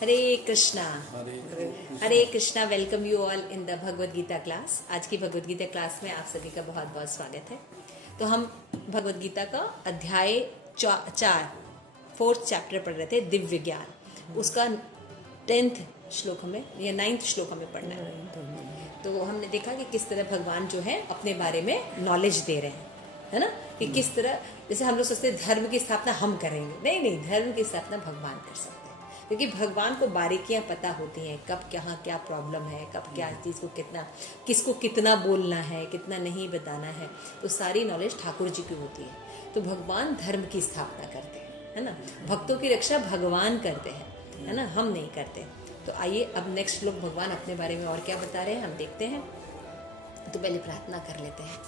Hare Krishna. Hare Krishna. Welcome you all in the Bhagavad Gita class. आज की Bhagavad Gita class में आप सभी का बहुत बहुत स्वागत है। तो हम भगवद गीता का अध्याय 4 चैप्टर पढ़ रहे थे, दिव्य ज्ञान। उसका 10th श्लोक हमें या 9th श्लोक हमें पढ़ना है। तो हमने देखा कि किस तरह भगवान जो है अपने बारे में नॉलेज दे रहे हैं, है ना, कि किस तरह, जैसे हम लोग सोचते हैं धर्म की स्थापना हम करेंगे, नहीं, धर्म की स्थापना भगवान कर सकते हैं, क्योंकि भगवान को बारीकियां पता होती हैं, कब कहाँ क्या प्रॉब्लम है, कब क्या चीज़ को किसको कितना बोलना है, कितना नहीं बताना है, तो सारी नॉलेज ठाकुर जी की होती है। तो भगवान धर्म की स्थापना करते हैं, है ना, भक्तों की रक्षा भगवान करते हैं, है ना, हम नहीं करते। तो आइए अब नेक्स्ट लोग भगवान अपने बारे में और क्या बता रहे हैं हम देखते हैं। तो पहले प्रार्थना कर लेते हैं।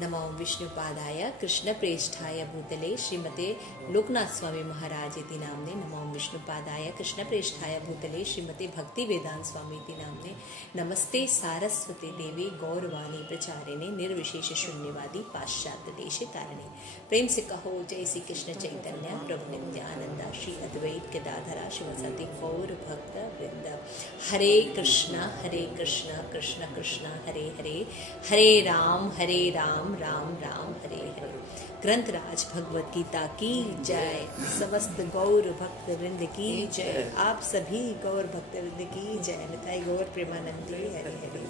नमो विष्णुपादाय कृष्ण प्रेष्ठाय भूतले श्रीमते लोकनाथ स्वामी महाराज इति नामने। नमो विष्णुपादाय कृष्ण प्रेष्ठाय भूतले श्रीमते भक्ति वेदांत स्वामी इति नामने। नमस्ते सारस्वती देवी गौरवाणी प्रचारिणे निर्विशेष शून्यवादी पाश्चात्य देश तारिणे। प्रेम से कहो जय श्री कृष्ण चैतन्य प्रभु नित्यानंदा श्री अद्वैत गदाधरा शिवसती गौर भक्त वृंद। हरे कृष्णा कृष्ण कृष्ण हरे हरे, हरे राम राम राम हरे हरे। ग्रंथराज भगवत गीता की जय। समस्त गौर भक्त वृंद की जय। आप सभी गौर भक्त वृंद की जय। निताई गौर प्रेमानंदी हरे हरे।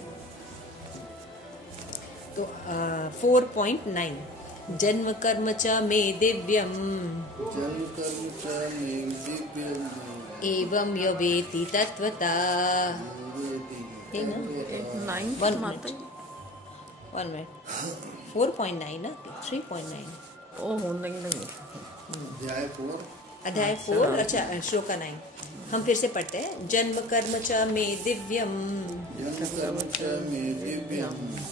तो 4.9 जन्म कर्म च मे दिव्यम एवं यवेति तत्वता। है ना, 1 मिनट 4.9 ना 3.9। ओह नहीं अध्याय 4 अच्छा श्लोक का 9 हम फिर से पढ़ते हैं। जन्म कर्म च मे दिव्यम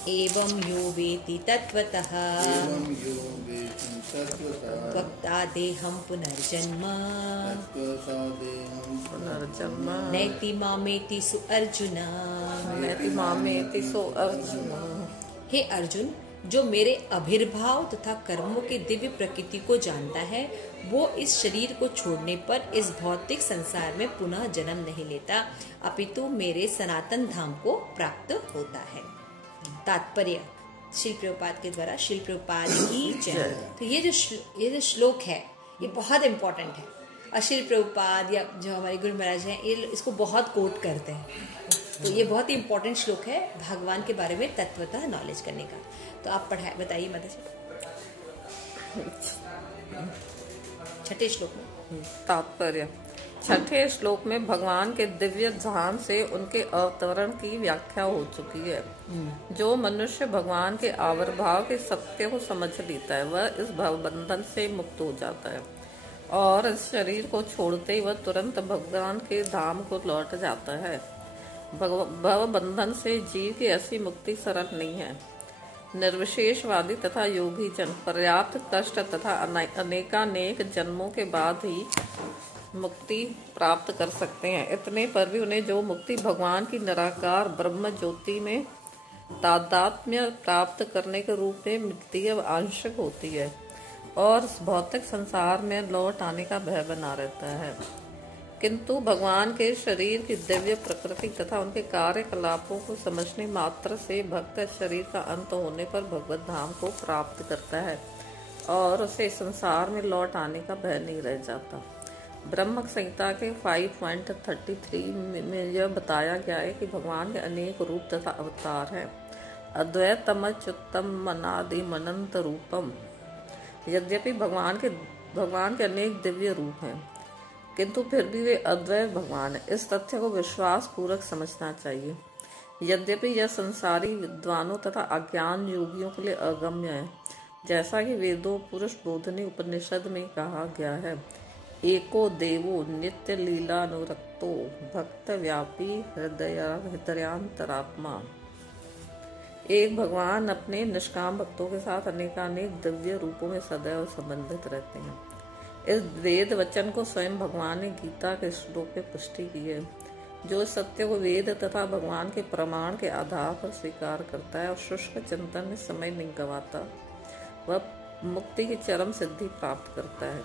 एवं यो वेति तत्वतः वक्ता देहं पुनर्जन्म नैति मामेति सु अर्जुन। हे अर्जुन, जो मेरे अभिर्भाव तथा कर्मों की दिव्य प्रकृति को जानता है, वो इस शरीर को छोड़ने पर इस भौतिक संसार में पुनः जन्म नहीं लेता, अपितु मेरे सनातन धाम को प्राप्त होता है। तात्पर्य श्रील प्रभुपाद के द्वारा, श्रील प्रभुपाद की जय। तो ये जो श्लोक है ये बहुत इम्पोर्टेंट है, और श्रील प्रभुपाद या जो हमारे गुरु महाराज हैं ये इसको बहुत कोट करते हैं। तो ये बहुत ही इम्पोर्टेंट श्लोक है भगवान के बारे में तत्वतः नॉलेज करने का। तो आप बताइए माता जी। छठे श्लोक में तात्पर्य। छठे श्लोक में भगवान के दिव्य ध्यान से उनके अवतरण की व्याख्या हो चुकी है। जो मनुष्य भगवान के आविर्भाव के सत्य को समझ लेता है वह इस भवबंधन से मुक्त हो जाता है, और इस शरीर को छोड़ते ही वह तुरंत भगवान के धाम को लौट जाता है। भव बंधन से जीव की ऐसी मुक्ति सरल नहीं है। निर्विशेषवादी तथा योगी जन पर्याप्त कष्ट तथा अनेकानेक जन्मों के बाद ही मुक्ति प्राप्त कर सकते हैं। इतने पर भी उन्हें जो मुक्ति भगवान की निराकार ब्रह्म ज्योति में तादात्म्य प्राप्त करने के रूप में मिलती है, आंशिक होती है, और इस भौतिक संसार में लौट आने का भय बना रहता है। किंतु भगवान के शरीर की दिव्य प्रकृति तथा उनके कार्यकलापों को समझने मात्र से भक्त शरीर का अंत होने पर भगवत धाम को प्राप्त करता है, और उसे संसार में लौट आने का भय नहीं रह जाता। ब्रह्म संहिता के 5.33 में यह बताया गया है कि भगवान के अनेक रूप तथा अवतार हैं। अद्वैतमच्युतम मनादि मनंत रूपम। यद्यपि भगवान के अनेक दिव्य रूप हैं, किंतु फिर भी वे अद्वैत भगवान है। इस तथ्य को विश्वास पूर्वक समझना चाहिए। यद्यपि यह संसारी विद्वानों तथा अज्ञान योगियों के लिए अगम्य है, जैसा कि वेदों पुरुष बोधनी उपनिषद में कहा गया है। एको देवो नित्य लीलानुरक्तो भक्त व्यापी हृदयांतरात्मा। एक भगवान अपने निष्काम भक्तों के साथ अनेकानेक दिव्य रूपों में सदैव संबंधित रहते हैं। इस वेद वचन को स्वयं भगवान ने गीता के श्लोक में पुष्टि की है। जो इस सत्य को वेद तथा भगवान के प्रमाण के आधार पर स्वीकार करता है और शुष्क चिंतन में समय नहीं गंवाता, वह मुक्ति की चरम सिद्धि प्राप्त करता है।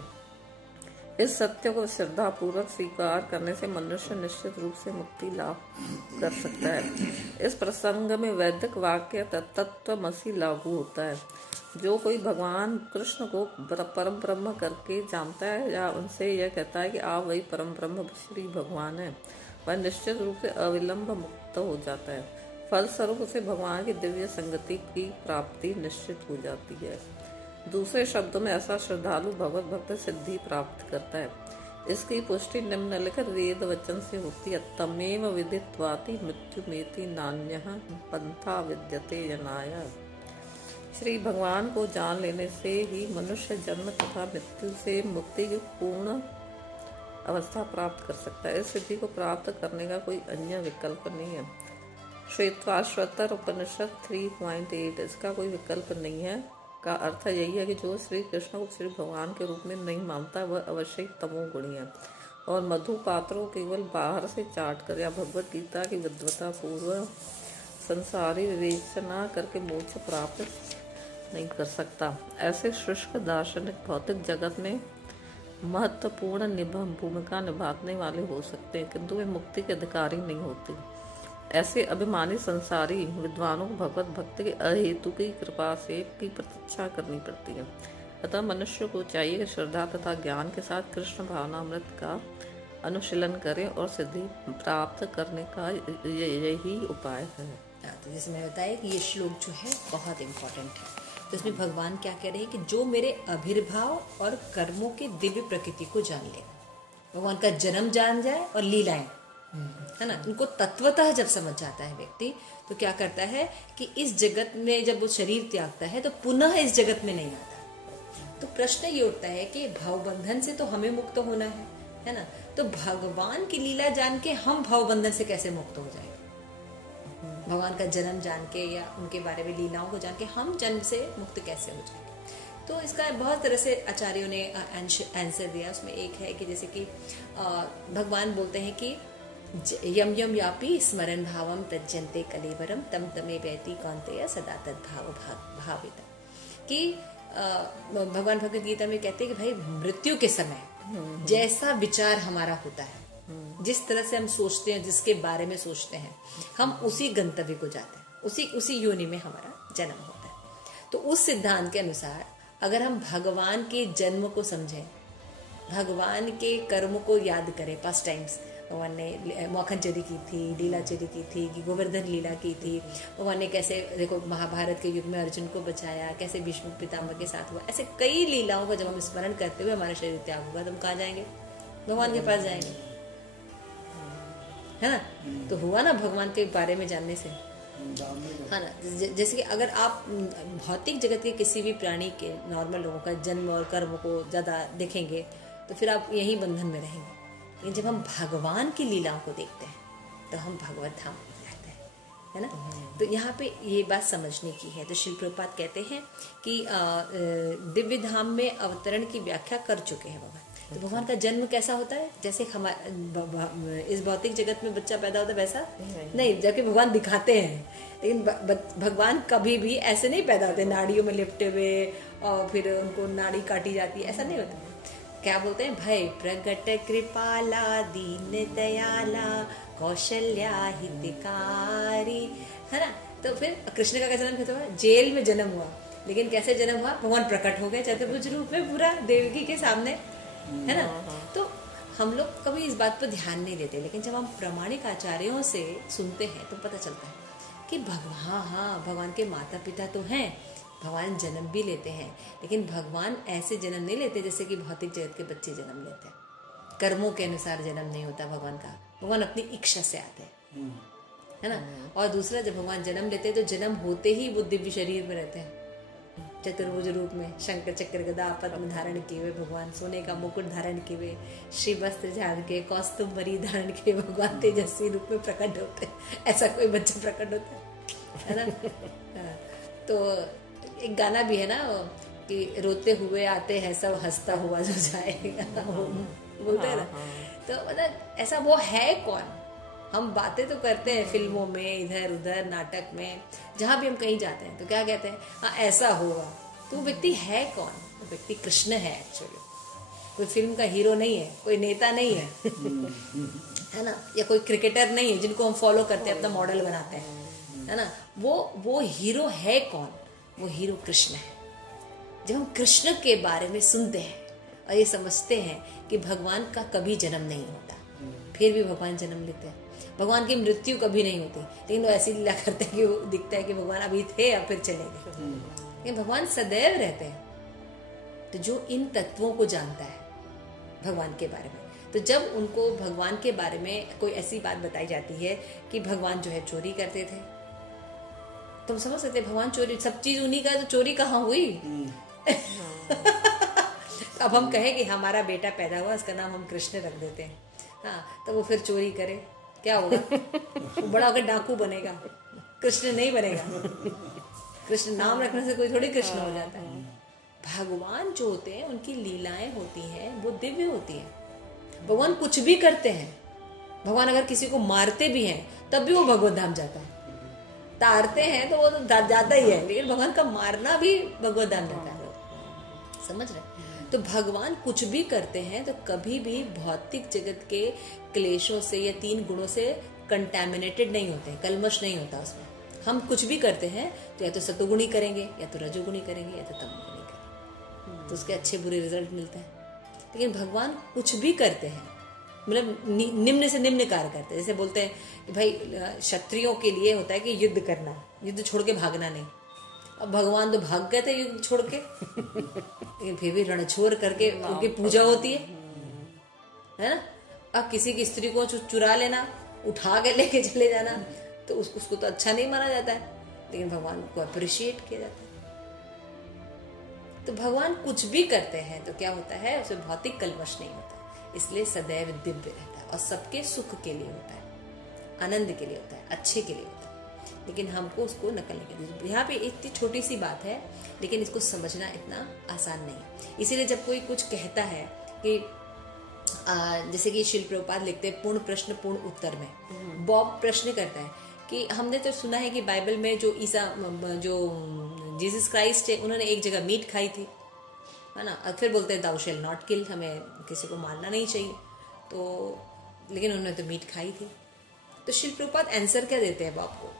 इस सत्य को श्रद्धा पूर्वक स्वीकार करने से मनुष्य निश्चित रूप से मुक्ति लाभ कर सकता है। इस प्रसंग में वैदिक वाक्य तत्त्वमसि लागू होता है। जो कोई भगवान कृष्ण को परम ब्रह्म करके जानता है या उनसे यह कहता है कि आप वही परम ब्रह्म श्री भगवान है, वह निश्चित रूप से अविलंब मुक्त हो जाता है। फलस्वरूप उसे भगवान की दिव्य संगति की प्राप्ति निश्चित हो जाती है। दूसरे शब्दों में ऐसा श्रद्धालु भगवत भक्त सिद्धि प्राप्त करता है। इसकी पुष्टि निम्नलिखित वेद वचन से होती है। तमेव विदित्वाति मृत्युमेति नान्यः पंथा विद्यते जनाय। श्री भगवान को जान लेने से ही मनुष्य जन्म तथा मृत्यु से मुक्ति की पूर्ण अवस्था प्राप्त कर सकता है। इस सिद्धि को प्राप्त करने का कोई अन्य विकल्प नहीं है। श्वेताश्वतर उपनिषद 3.8 इसका कोई विकल्प नहीं है का अर्थ यही है कि जो श्री कृष्ण को श्री भगवान के रूप में नहीं मानता वह अवश्य ही तमोगुणी है और मधु पात्रों केवल बाहर से चाट कर या भगवत गीता की विद्वता पूर्व संसारी विवेचना करके मोक्ष प्राप्त नहीं कर सकता। ऐसे शुष्क दार्शनिक भौतिक जगत में महत्वपूर्ण भूमिका निभाने वाले हो सकते हैं, किंतु वे मुक्ति के अधिकारी नहीं होते। ऐसे अभिमानी संसारी विद्वानों को भगवत भक्ति के अहेतु की कृपा से की प्रतीक्षा करनी पड़ती है। अतः मनुष्य को चाहिए कि श्रद्धा तथा ज्ञान के साथ कृष्ण भावनामृत का अनुशीलन करें और सिद्धि प्राप्त करने का यही उपाय है। तो जैसे मैंने बताया कि ये श्लोक जो है बहुत इम्पोर्टेंट है। तो इसमें भगवान क्या कह रहे हैं कि जो मेरे आविर्भाव और कर्मों की दिव्य प्रकृति को जान ले, भगवान का जन्म जान जाए और लीलाएं, है ना, उनको तत्वतः जब समझ जाता है व्यक्ति तो क्या करता है कि इस जगत में जब वो शरीर त्यागता है तो पुनः इस जगत में नहीं आता। तो प्रश्न ये उठता है कि भावबंधन से तो हमें मुक्त होना है ना, तो भगवान की लीला जान के हम भावबंधन से कैसे मुक्त हो जाएंगे? भगवान का जन्म जान के या उनके बारे में लीलाओं को जान के हम जन्म से मुक्त कैसे हो जाएंगे? तो इसका बहुत तरह से आचार्यों ने आंसर दिया। उसमें एक है कि जैसे कि भगवान बोलते हैं कि यम यम यापी स्मरण भावम तज्जन्ते कलेवरम तम तमे व्यति कौन्तेय सदा तद्भाव भावित। कि भगवान भगवद गीता में कहते हैं कि भाई मृत्यु के समय जैसा विचार हमारा होता है, जिस तरह से हम सोचते हैं, जिसके बारे में सोचते हैं, हम उसी गंतव्य को जाते हैं, उसी योनि में हमारा जन्म होता है। तो उस सिद्धांत के अनुसार अगर हम भगवान के जन्म को समझें, भगवान के कर्म को याद करें, पास्ट टाइम्स भगवान ने मौखन चोरी की थी, लीला चोरी की थी, कि गोवर्धन लीला की थी, भगवान ने कैसे देखो महाभारत के युग में अर्जुन को बचाया, कैसे भीष्म पितामह के साथ हुआ, ऐसे कई लीलाओं का जब हम स्मरण करते हुए हमारा शरीर त्याग होगा तो हम कहाँ जाएंगे? भगवान के पास जाएंगे, है ना। तो हुआ ना भगवान के बारे में जानने से, है ना। जैसे कि अगर आप भौतिक जगत के किसी भी प्राणी के नॉर्मल लोगों का जन्म और कर्म को ज्यादा देखेंगे तो फिर आप यही बंधन में रहेंगे। लेकिन जब हम भगवान की लीलाओं को देखते हैं तो हम भगवत धाम जाते हैं, है ना। तो यहाँ पे ये बात समझने की है। तो श्रील प्रभुपाद कहते हैं कि दिव्य धाम में अवतरण की व्याख्या कर चुके हैं भगवान। तो भगवान का जन्म कैसा होता है? जैसे इस भौतिक जगत में बच्चा पैदा होता है वैसा नहीं, जबकि भगवान दिखाते हैं, लेकिन भगवान कभी भी ऐसे नहीं पैदा होते नाड़ियों में लिपटे हुए और फिर उनको नाड़ी काटी जाती है, ऐसा नहीं होता। क्या बोलते हैं? भय प्रगट कृपाला दीन दयाला कौशल्या हितकारी, है ना। तो फिर कृष्ण का जन्म कैसे हुआ? जेल में जन्म हुआ, लेकिन कैसे जन्म हुआ? भगवान प्रकट हो गए चतुर्भुज रूप में पूरा देवकी के सामने, है ना। तो हम लोग कभी इस बात पर ध्यान नहीं देते, लेकिन जब हम प्रामाणिक आचार्यों से सुनते हैं तो पता चलता है कि भगवान के माता पिता तो हैं, भगवान जन्म भी लेते हैं, लेकिन भगवान ऐसे जन्म नहीं लेते जैसे कि भौतिक जगत के बच्चे जन्म लेते हैं। कर्मों के अनुसार जन्म नहीं होता भगवान का, भगवान अपनी इच्छा से आते हैं, है ना। और दूसरा, जब भगवान जन्म लेते हैं तो जन्म होते ही वो दिव्य शरीर में रहते हैं, चतुर्भुज रूप में, शंकर चक्र गदा पद्म धारण किए हुए भगवान, सोने का मुकुट धारण किए हुए, श्री वस्त्र झाड़ के, कौस्तुभमणि धारण किए भगवान तेजस्वी रूप में प्रकट होते हैं। ऐसा कोई बच्चा प्रकट होता है ना। तो एक गाना भी है ना कि रोते हुए आते हैं सब, हंसता हुआ जो जाएगा, बोलते हैं ना। तो मतलब ऐसा वो है कौन? हम बातें तो करते हैं फिल्मों में, इधर उधर नाटक में, जहां भी हम कहीं जाते हैं तो क्या कहते हैं? हाँ ऐसा होगा। तो वो व्यक्ति है कौन? वो व्यक्ति कृष्ण है एक्चुअली, कोई फिल्म का हीरो नहीं है, कोई नेता नहीं है, है ना, या कोई क्रिकेटर नहीं है जिनको हम फॉलो करते हैं, अपना मॉडल बनाते हैं, है ना। वो हीरो है कौन? वो हीरो कृष्ण है। जब हम कृष्ण के बारे में सुनते हैं और ये समझते हैं कि भगवान का कभी जन्म नहीं होता, फिर भी भगवान जन्म लेते हैं, भगवान की मृत्यु कभी नहीं होती, लेकिन वो ऐसी लीला करते हैं कि वो दिखता है कि भगवान अभी थे या फिर चले गए, लेकिन भगवान सदैव रहते हैं। तो जो इन तत्वों को जानता है भगवान के बारे में, तो जब उनको भगवान के बारे में कोई ऐसी बात बताई जाती है कि भगवान जो है चोरी करते थे, तुम समझ सकते भगवान चोरी, सब चीज उन्हीं का, तो चोरी कहाँ हुई? अब हम कहें कि हमारा बेटा पैदा हुआ, उसका नाम हम कृष्ण रख देते हैं, हाँ, तो वो फिर चोरी करे, क्या होगा? वो बड़ा होकर डाकू बनेगा, कृष्ण नहीं बनेगा। कृष्ण नाम रखने से कोई थोड़ी कृष्ण हो जाता है। भगवान जो होते हैं उनकी लीलाएं होती हैं, वो दिव्य होती है। भगवान कुछ भी करते हैं, भगवान अगर किसी को मारते भी हैं तब भी वो भगवत धाम जाता है, तारते हैं तो वो तो जाता ही है, लेकिन भगवान का मारना भी भगवत धाम जाता है, समझ रहे? तो भगवान कुछ भी करते हैं तो कभी भी भौतिक जगत के क्लेशों से या 3 गुणों से कंटैमिनेटेड नहीं होते हैं, कलमश नहीं होता उसमें। हम कुछ भी करते हैं तो या तो सतोगुणी करेंगे, या तो रजोगुणी करेंगे, या तो तमोगुणी करेंगे, तो उसके अच्छे बुरे रिजल्ट मिलते हैं। लेकिन भगवान कुछ भी करते हैं, मतलब निम्न से निम्न कार्य करते हैं। जैसे बोलते हैं कि भाई क्षत्रियों के लिए होता है कि युद्ध करना, युद्ध छोड़ के भागना नहीं। अब भगवान तो भाग गए थे युद्ध छोड़ के, लेकिन फिर भी रणछोड़ करके उनकी पूजा होती है ना। अब किसी की स्त्री को चुरा लेना, उठा के लेके चले जाना, तो उसको तो अच्छा नहीं माना जाता है, लेकिन भगवान को अप्रिशिएट किया जाता है। तो भगवान कुछ भी करते हैं तो क्या होता है, उसमें भौतिक कलमश नहीं होता, इसलिए सदैव दिव्य रहता है और सबके सुख के लिए होता है, आनंद के लिए होता है, अच्छे के लिए होता है। लेकिन हमको उसको नकल नहीं करनी। यहाँ पे इतनी छोटी सी बात है, लेकिन इसको समझना इतना आसान नहीं। इसीलिए जब कोई कुछ कहता है कि जैसे कि शिल प्रभुपाद लिखते हैं पूर्ण प्रश्न पूर्ण उत्तर में, बॉब प्रश्न करता है कि हमने तो सुना है कि बाइबल में जो जीसस क्राइस्ट है, उन्होंने एक जगह मीट खाई थी, है ना, और फिर बोलते हैं दाउ शैल नॉट किल, हमें किसी को मारना नहीं चाहिए, तो लेकिन उन्होंने तो मीट खाई थी। तो शिल प्रभुपाद आंसर क्या देते हैं बॉब को?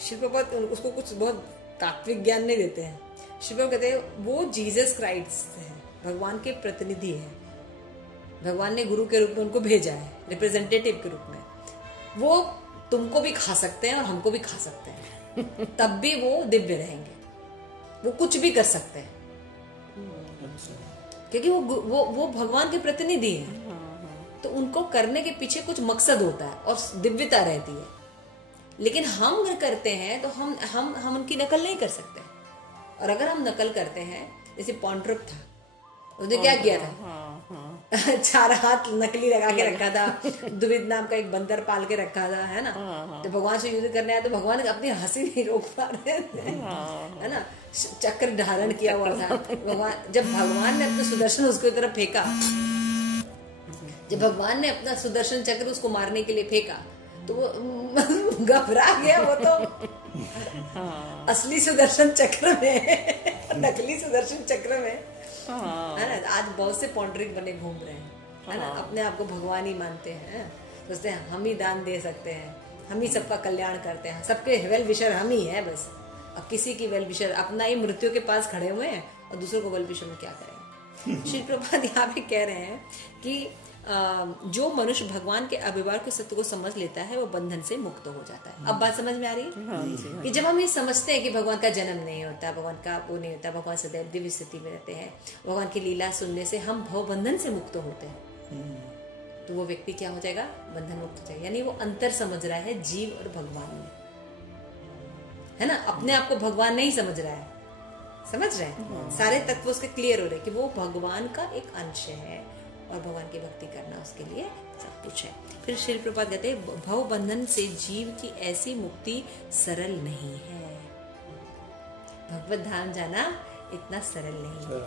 शिल प्रभुपाद उसको कुछ बहुत तात्विक ज्ञान नहीं देते हैं। शिल प्रभुपाद कहते हैं वो जीसस क्राइस्ट है, भगवान के प्रतिनिधि है, भगवान ने गुरु के रूप में उनको भेजा है, रिप्रेजेंटेटिव के रूप में। वो तुमको भी खा सकते हैं और हमको भी खा सकते हैं, तब भी वो दिव्य रहेंगे, वो कुछ भी कर सकते हैं, क्योंकि वो भगवान के प्रतिनिधि हैं। तो उनको करने के पीछे कुछ मकसद होता है और दिव्यता रहती है। लेकिन हम अगर करते हैं तो हम उनकी नकल नहीं कर सकते। और अगर हम नकल करते हैं, जैसे पॉन्ट्रुप था, उसने क्या किया था, 4 हाथ नकली लगा के रखा था, दुविद नाम का एक बंदर पाल के रखा था, है ना। तो भगवान से युद्ध करने आया तो भगवान अपनी हंसी नहीं रोक पा रहे थे, है ना, चक्र धारण किया हुआ था भगवान। जब भगवान ने अपना सुदर्शन उसकी तरफ फेंका, जब भगवान ने अपना सुदर्शन चक्र उसको मारने के लिए फेंका, तो वो घबरा गया। वो तो असली सुदर्शन चक्र में, नकली सुदर्शन चक्र में, है ना। आज बहुत से पौंडरिक बने घूम रहे हैं, है ना, अपने आप को भगवान ही मानते हैं, सोचते हैं हम ही दान दे सकते हैं, हम ही सबका कल्याण करते हैं, सबके वेल विशर हम ही है बस। अब किसी की वेल विशर, अपना ही मृत्यु के पास खड़े हुए हैं और दूसरों को वेल विशर में क्या करेंगे। श्री प्रभुपाद यहाँ पे कह रहे हैं कि जो मनुष्य भगवान के अभिवार के सत्य को समझ लेता है वो बंधन से मुक्त हो जाता है। अब बात समझ में आ रही है कि जब हम ये समझते हैं कि भगवान का जन्म नहीं होता, भगवान का वो नहीं होता, भगवान सदैव दिव्य स्थिति में रहते हैं, भगवान की लीला सुनने से हम भव बंधन से मुक्त होते हैं, तो वो व्यक्ति क्या हो जाएगा, बंधन मुक्त हो जाएगा। यानी वो अंतर समझ रहा है जीव और भगवान में, है ना, अपने आप को भगवान नहीं समझ रहा है, समझ रहे हैं, सारे तत्व उसके क्लियर हो रहे कि वो भगवान का एक अंश है और भगवान की भक्ति करना उसके लिए सब कुछ है। फिर श्री प्रभुपाद कहते हैं भव बंधन से जीव की ऐसी मुक्ति सरल नहीं है, भगवत धाम जाना इतना सरल नहीं है,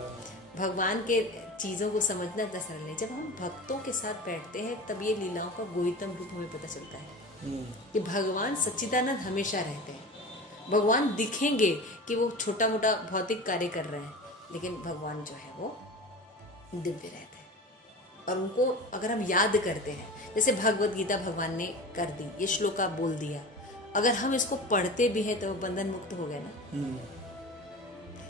भगवान के चीजों को समझना इतना सरल नहीं। जब हम भक्तों के साथ बैठते हैं तब ये लीलाओं का गोहितम रूप हमें पता चलता है कि भगवान सच्चिदानंद हमेशा रहते हैं। भगवान दिखेंगे कि वो छोटा मोटा भौतिक कार्य कर रहे हैं, लेकिन भगवान जो है वो दिव्य रहते हैं। और उनको अगर हम याद करते हैं, जैसे भगवत गीता भगवान ने कर दी, ये श्लोक आप बोल दिया, अगर हम इसको पढ़ते भी हैं तो बंधन मुक्त हो गए ना।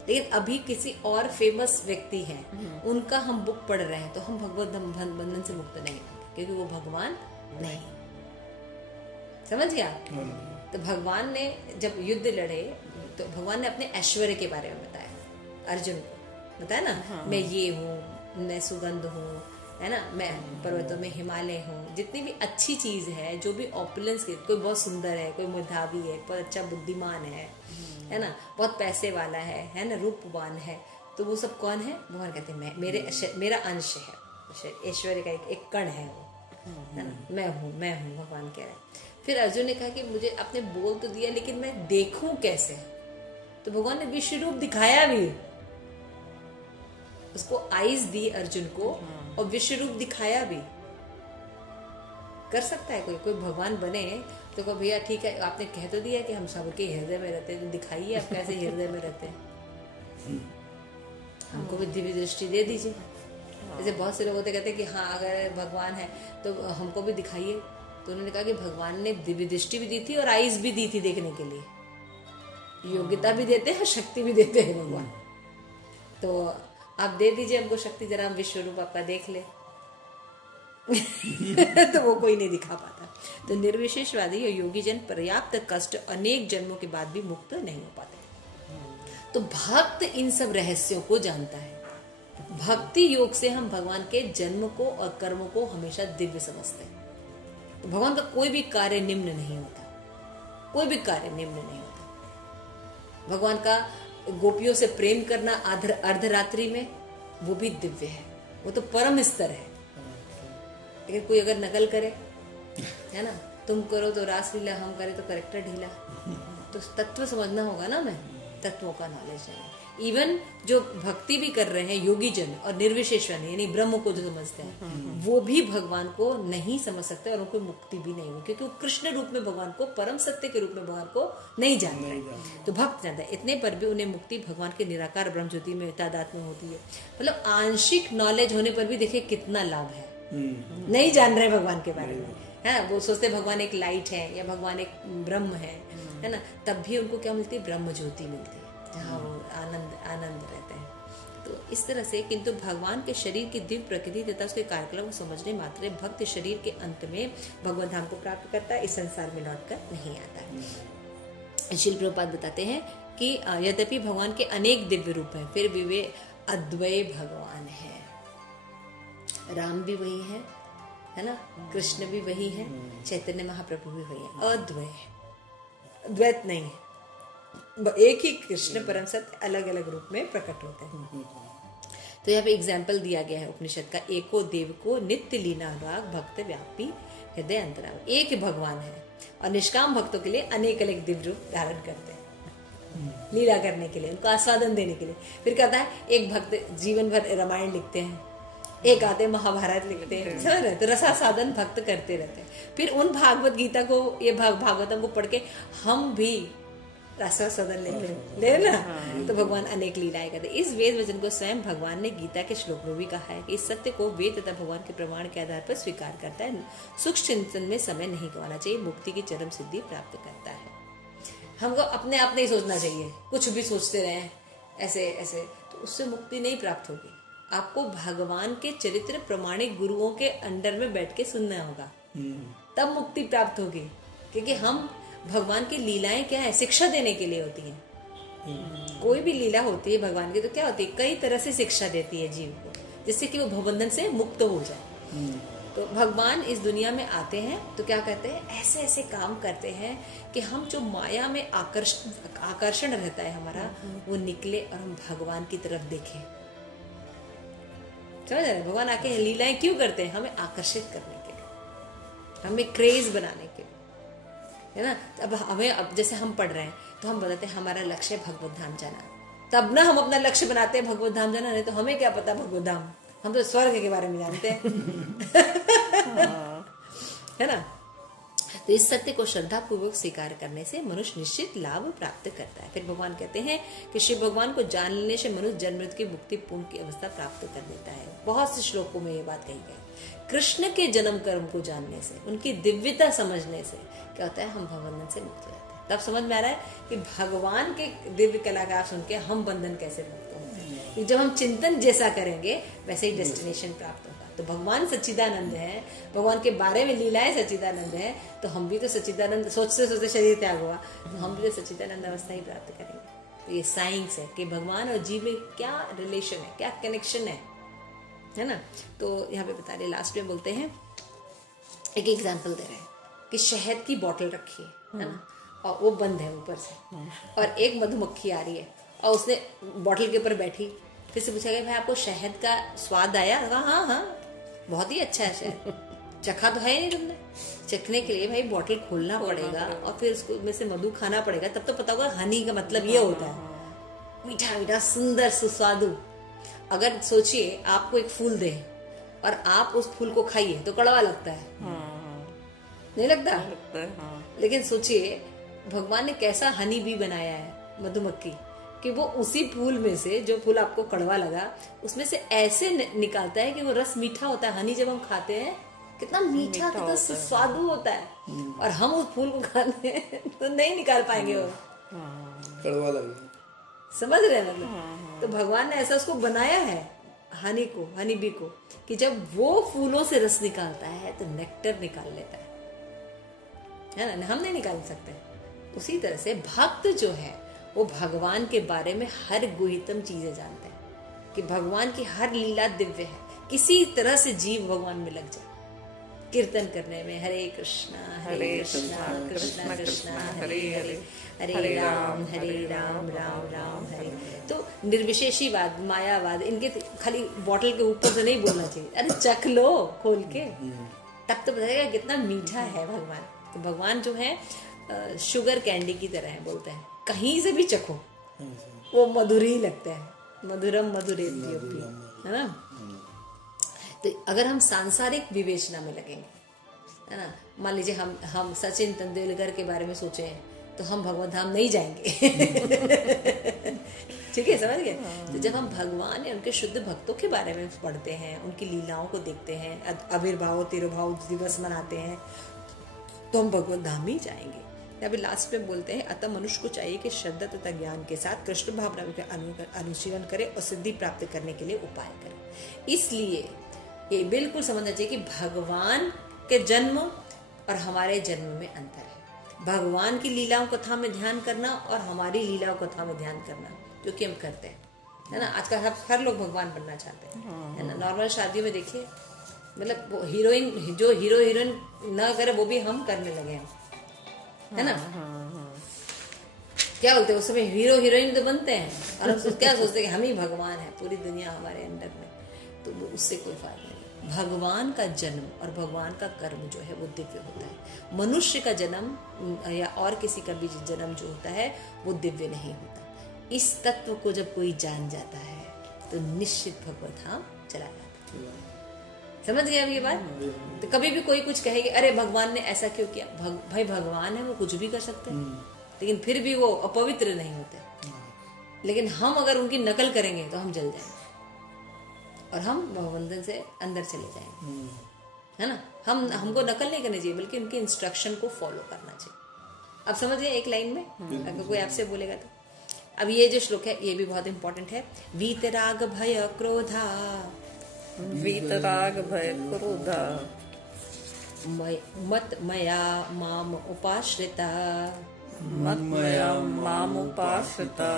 लेकिन अभी किसी और फेमस व्यक्ति हैं, उनका हम बुक पढ़ रहे हैं तो हम भगवत बंधन से मुक्त नहीं होंगे, क्योंकि वो भगवान नहीं। समझ गया? तो भगवान ने जब युद्ध लड़े तो भगवान ने अपने ऐश्वर्य के बारे में बताया, अर्जुन को बताया ना, मैं ये हूँ, मैं सुगंध हूँ, है ना, मैं पर्वतों में हिमालय हूँ। जितनी भी अच्छी चीज है, जो भी ऑपुलेंस की, कोई बहुत सुंदर है, कोई मेधावी है, बहुत अच्छा बुद्धिमान है ना, बहुत पैसे वाला है ना, रूपवान है, तो वो सब कौन है? भगवान कहते हैं मैं, मेरा अंश है, ऐश्वर्य का एक कण है वो, है ना, मैं हूँ भगवान कह रहे हैं। फिर अर्जुन ने कहा कि मुझे आपने बोल तो दिया, लेकिन मैं देखूं कैसे? तो भगवान ने विश्व रूप दिखाया भी, उसको आईज दी अर्जुन को और विश्व रूप दिखाया भी। कर सकता है कोई भगवान बने तो कहो भैया ठीक है, आपने कह तो दिया कि हम सबके हृदय में रहते हैं, तो दिखाइए आप कैसे हृदय में रहते हैं, हमको भी दिव्य दृष्टि दे दीजिए। जैसे बहुत से लोग होते कहते हैं कि हाँ अगर भगवान है तो हमको भी दिखाइए। तो उन्होंने कहा कि भगवान ने दिव्य दृष्टि भी दी थी और आईज भी दी थी देखने के लिए, योग्यता भी देते हैं, शक्ति भी देते हैं भगवान। तो आप दे दीजिए हमको शक्ति, जरा हम विश्व रूप आपका देख ले। तो वो कोई नहीं दिखा पाता। तो निर्विशेषवादी और योगी जन पर्याप्त कष्ट अनेक जन्मों के बाद भी मुक्त नहीं हो पाते। तो भक्त इन सब रहस्यों को जानता है। भक्ति योग से हम भगवान के जन्म को और कर्मों को हमेशा दिव्य समझते हैं। तो भगवान का कोई भी कार्य निम्न नहीं होता, कोई भी कार्य निम्न नहीं होता। भगवान का गोपियों से प्रेम करना अर्धरात्रि में, वो भी दिव्य है, वो तो परम स्तर है। लेकिन कोई अगर नकल करे, है ना, तुम करो तो रासलीला, हम करें तो करेक्टर ढीला, तो तत्व समझना होगा ना, मैं तत्वों का नॉलेज है। इवन जो भक्ति भी कर रहे हैं योगी जन और निर्विशेषवादी यानी ब्रह्म को जो समझते हैं, वो भी भगवान को नहीं समझ सकते और उनको मुक्ति भी नहीं होगी, क्योंकि वो कृष्ण रूप में भगवान को, परम सत्य के रूप में भगवान को नहीं जानते। तो भक्त जानता है, इतने पर भी उन्हें मुक्ति भगवान के निराकार ब्रह्म ज्योति में तादाद में होती है। मतलब आंशिक नॉलेज होने पर भी देखिए कितना लाभ है। नहीं जान रहे भगवान के बारे में, है, वो सोचते भगवान एक लाइट है या भगवान एक ब्रह्म है ना, तब भी उनको क्या मिलती है? ब्रह्म ज्योति मिलती है, जहाँ वो आनंद रहते हैं। तो इस तरह से, किंतु भगवान के शरीर की दिव्य प्रकृति तथा उसके कार्यक्रम को समझने मात्र भक्त शरीर के अंत में भगवत धाम को प्राप्त करता है, इस संसार में लौटकर नहीं आता है। श्रील प्रभुपाद बताते हैं कि यद्यपि भगवान के अनेक दिव्य रूप हैं, फिर भी वे अद्वय भगवान है। राम भी वही है ना, कृष्ण भी वही है, चैतन्य महाप्रभु भी वही है, अद्वय है, द्वैत नहीं है। एक ही कृष्ण परम सत्य अलग अलग रूप में प्रकट होते हैं। तो यहाँ पे एग्जाम्पल दिया गया है उपनिषद का, एको देव को नित्य लीना अनुराग भक्त व्यापी हृदय अंतराग। एक भगवान है और निष्काम भक्तों के लिए अनेक अनेक दिव्य रूप धारण करते हैं, लीला करने के लिए, उनको आस्वादन देने के लिए। फिर कहता है एक भक्त जीवन भर रामायण लिखते हैं, एक आते महाभारत लिखते हैं, समझ रहे? तो रसास्वादन भक्त करते रहते हैं। फिर उन भागवत गीता को, ये भागवतम को पढ़ के हम भी रसास्वादन ले ना। तो भगवान अनेक लीलाएं करते। इस वेद वचन को स्वयं भगवान ने गीता के श्लोक में भी कहा है कि इस सत्य को वेद तथा भगवान के प्रमाण के आधार पर स्वीकार करता है। सूक्ष्म चिंतन में समय नहीं गंवाना चाहिए, मुक्ति की चरम सिद्धि प्राप्त करता है। हमको अपने आप नहीं सोचना चाहिए, कुछ भी सोचते रहे ऐसे ऐसे, तो उससे मुक्ति नहीं प्राप्त होगी। आपको भगवान के चरित्र प्रमाणिक गुरुओं के अंडर में बैठ के सुनना होगा, तब मुक्ति प्राप्त होगी। क्योंकि हम भगवान की लीलाएं क्या है? शिक्षा देने के लिए होती हैं। कोई भी लीला होती है भगवान की तो क्या होती है? कई तरह से शिक्षा देती है जीव को, जिससे कि वो भवबंधन से मुक्त हो जाए। तो भगवान इस दुनिया में आते हैं तो क्या करते हैं? ऐसे ऐसे काम करते हैं कि हम जो माया में आकर्षण रहता है हमारा, वो निकले और हम भगवान की तरफ देखें। समझ रहे? भगवान आके लीलाएं क्यों करते हैं? हमें आकर्षित करने के लिए, हमें क्रेज बनाने के लिए, है ना। अब हमें, अब जैसे हम पढ़ रहे हैं तो हम बताते हैं हमारा लक्ष्य है भगवत धाम जाना, तब ना हम अपना लक्ष्य बनाते हैं भगवत धाम जाना। नहीं तो हमें क्या पता भगवत धाम, हम तो स्वर्ग के बारे में जानते हैं। है ना। तो इस सत्य को श्रद्धा पूर्वक स्वीकार करने से मनुष्य निश्चित लाभ प्राप्त करता है। फिर भगवान कहते हैं कि शिव भगवान को जान लेने से मनुष्य जन्म मृत्यु की मुक्ति पूर्ण की अवस्था प्राप्त कर लेता है। बहुत से श्लोकों में ये बात कही गई। कृष्ण के जन्म कर्म को जानने से, उनकी दिव्यता समझने से क्या होता है, हम भवबंधन से मुक्त हो जाते हैं। तब समझ में आ रहा है कि भगवान के दिव्य कलाकार सुन के हम बंधन कैसे मुक्त होते हैं। जब हम चिंतन जैसा करेंगे वैसे ही डेस्टिनेशन प्राप्त होगा। तो भगवान सच्चिदानंद है, भगवान के बारे में लीलाएं सच्चिदानंद है, तो हम भी तो सच्चिदानंद सोचते सोचते शरीर त्याग हुआ, तो हम भी तो सच्चिदानंद अवस्था ही प्राप्त करेंगे। तो ये साइंस है कि भगवान और जीव में क्या रिलेशन है, क्या कनेक्शन है ना। तो यहाँ पे बता रहे, लास्ट में बोलते हैं, एक एग्जाम्पल दे रहे हैं कि शहद की बोतल रखी है ना, और वो बंद है ऊपर से, और एक मधुमक्खी आ रही है और उसने बोतल के ऊपर बैठी, फिर से पूछा गया भाई आपको शहद का स्वाद आया? हाँ हाँ बहुत ही अच्छा है शहद, चखा तो है नहीं तुमने। चखने के लिए भाई बोतल खोलना पड़ेगा और फिर उसको में से मधु खाना पड़ेगा, तब तो पता होगा हनी का मतलब ये होता है, मीठा मीठा सुंदर सुस्वादु। अगर सोचिए आपको एक फूल दे और आप उस फूल को खाइए तो कड़वा लगता है, नहीं लगता? लेकिन सोचिए भगवान ने कैसा हनी बी बनाया है, मधुमक्खी, कि वो उसी फूल में से, जो फूल आपको कड़वा लगा, उसमें से ऐसे निकालता है कि वो रस मीठा होता है। हनी जब हम खाते हैं कितना मीठा, कितना स्वादु होता है, और हम उस फूल को खाते हैं तो नहीं निकाल पाएंगे, वो कड़वा लगेगा। समझ रहे हैं मतलब? तो भगवान ने ऐसा उसको बनाया है, हनी को, हनी बी को, कि जब वो फूलों से रस निकालता है तो नेक्टर निकाल लेता है ना, हम नहीं निकाल सकते। उसी तरह से भक्त जो है वो भगवान के बारे में हर गुहितम चीजें जानते हैं, कि भगवान की हर लीला दिव्य है। किसी तरह से जीव भगवान में लग जाए, कीर्तन करने में, हरे कृष्णा कृष्णा कृष्णा हरे हरे, हरे राम राम राम हरे। तो निर्विशेषीवाद, मायावाद, इनके खाली बॉटल के ऊपर से नहीं बोलना चाहिए, अरे चख लो खोल के, तब तो बताएगा कितना मीठा है भगवान। तो भगवान जो है शुगर कैंडी की तरह है, बोलते हैं कहीं से भी चखो वो मधुर ही लगता है, मधुरम मधुरेभ्योऽपि, है ना। तो अगर हम सांसारिक विवेचना में लगेंगे, है ना, मान लीजिए हम सचिन तेंदुलकर के बारे में सोचे तो हम भगवत धाम नहीं जाएंगे ठीक है, समझ गए? तो जब हम भगवान या उनके शुद्ध भक्तों के बारे में पढ़ते हैं, उनकी लीलाओं को देखते हैं, आविर्भाव तिरुभाव दिवस मनाते हैं, तो हम भगवत धाम ही जाएंगे। अभी लास्ट में बोलते हैं, अतः मनुष्य को चाहिए कि श्रद्धा तथा ज्ञान के साथ कृष्ण भावना का अनुशीलन करे और सिद्धि प्राप्त करने के लिए उपाय करे। इसलिए ये बिल्कुल समझना चाहिए कि भगवान के जन्म और हमारे जन्म में अंतर है। भगवान की लीलाओं कथा में ध्यान करना और हमारी लीलाओं कथा में ध्यान करना, जो कि हम करते हैं, है ना। आजकल हर लोग भगवान बनना चाहते हैं, है ना। नॉर्मल शादियों में देखिए, मतलब वो हीरोइन, जो हीरो हीरोइन न करे वो भी हम करने लगे हैं, है ना। क्या बोलते हैं, उस समय हीरो हीरोइन तो बनते हैं और हम क्या सोचते हैं कि हम ही भगवान है, पूरी दुनिया हमारे अंडर में, तो उससे कोई फायदा नहीं। भगवान का जन्म और भगवान का कर्म जो है वो दिव्य होता है। मनुष्य का जन्म या और किसी का भी जन्म जो होता है वो दिव्य नहीं होता। इस तत्व को जब कोई जान जाता है तो निश्चित भगवत धाम चला जाता है। समझ गए अब ये बात? तो कभी भी कोई कुछ कहेगी अरे भगवान ने ऐसा क्यों किया, भाई भगवान है, वो कुछ भी कर सकते हैं, लेकिन फिर भी वो अपवित्र नहीं होते। लेकिन हम अगर उनकी नकल करेंगे तो हम जल जाएंगे और हम भगवंतन से अंदर चले जाएंगे, है ना। हमको नकल नहीं करनी चाहिए, बल्कि उनके इंस्ट्रक्शन को फॉलो करना चाहिए। अब समझ गए एक लाइन में, अगर कोई आपसे बोलेगा तो। अब ये जो श्लोक है ये भी बहुत इंपॉर्टेंट है। वीतराग भय क्रोधा, वीतराग भय क्रोधा, मत मया माम उपाश्रिता, मत मया माम उपाश्रिता,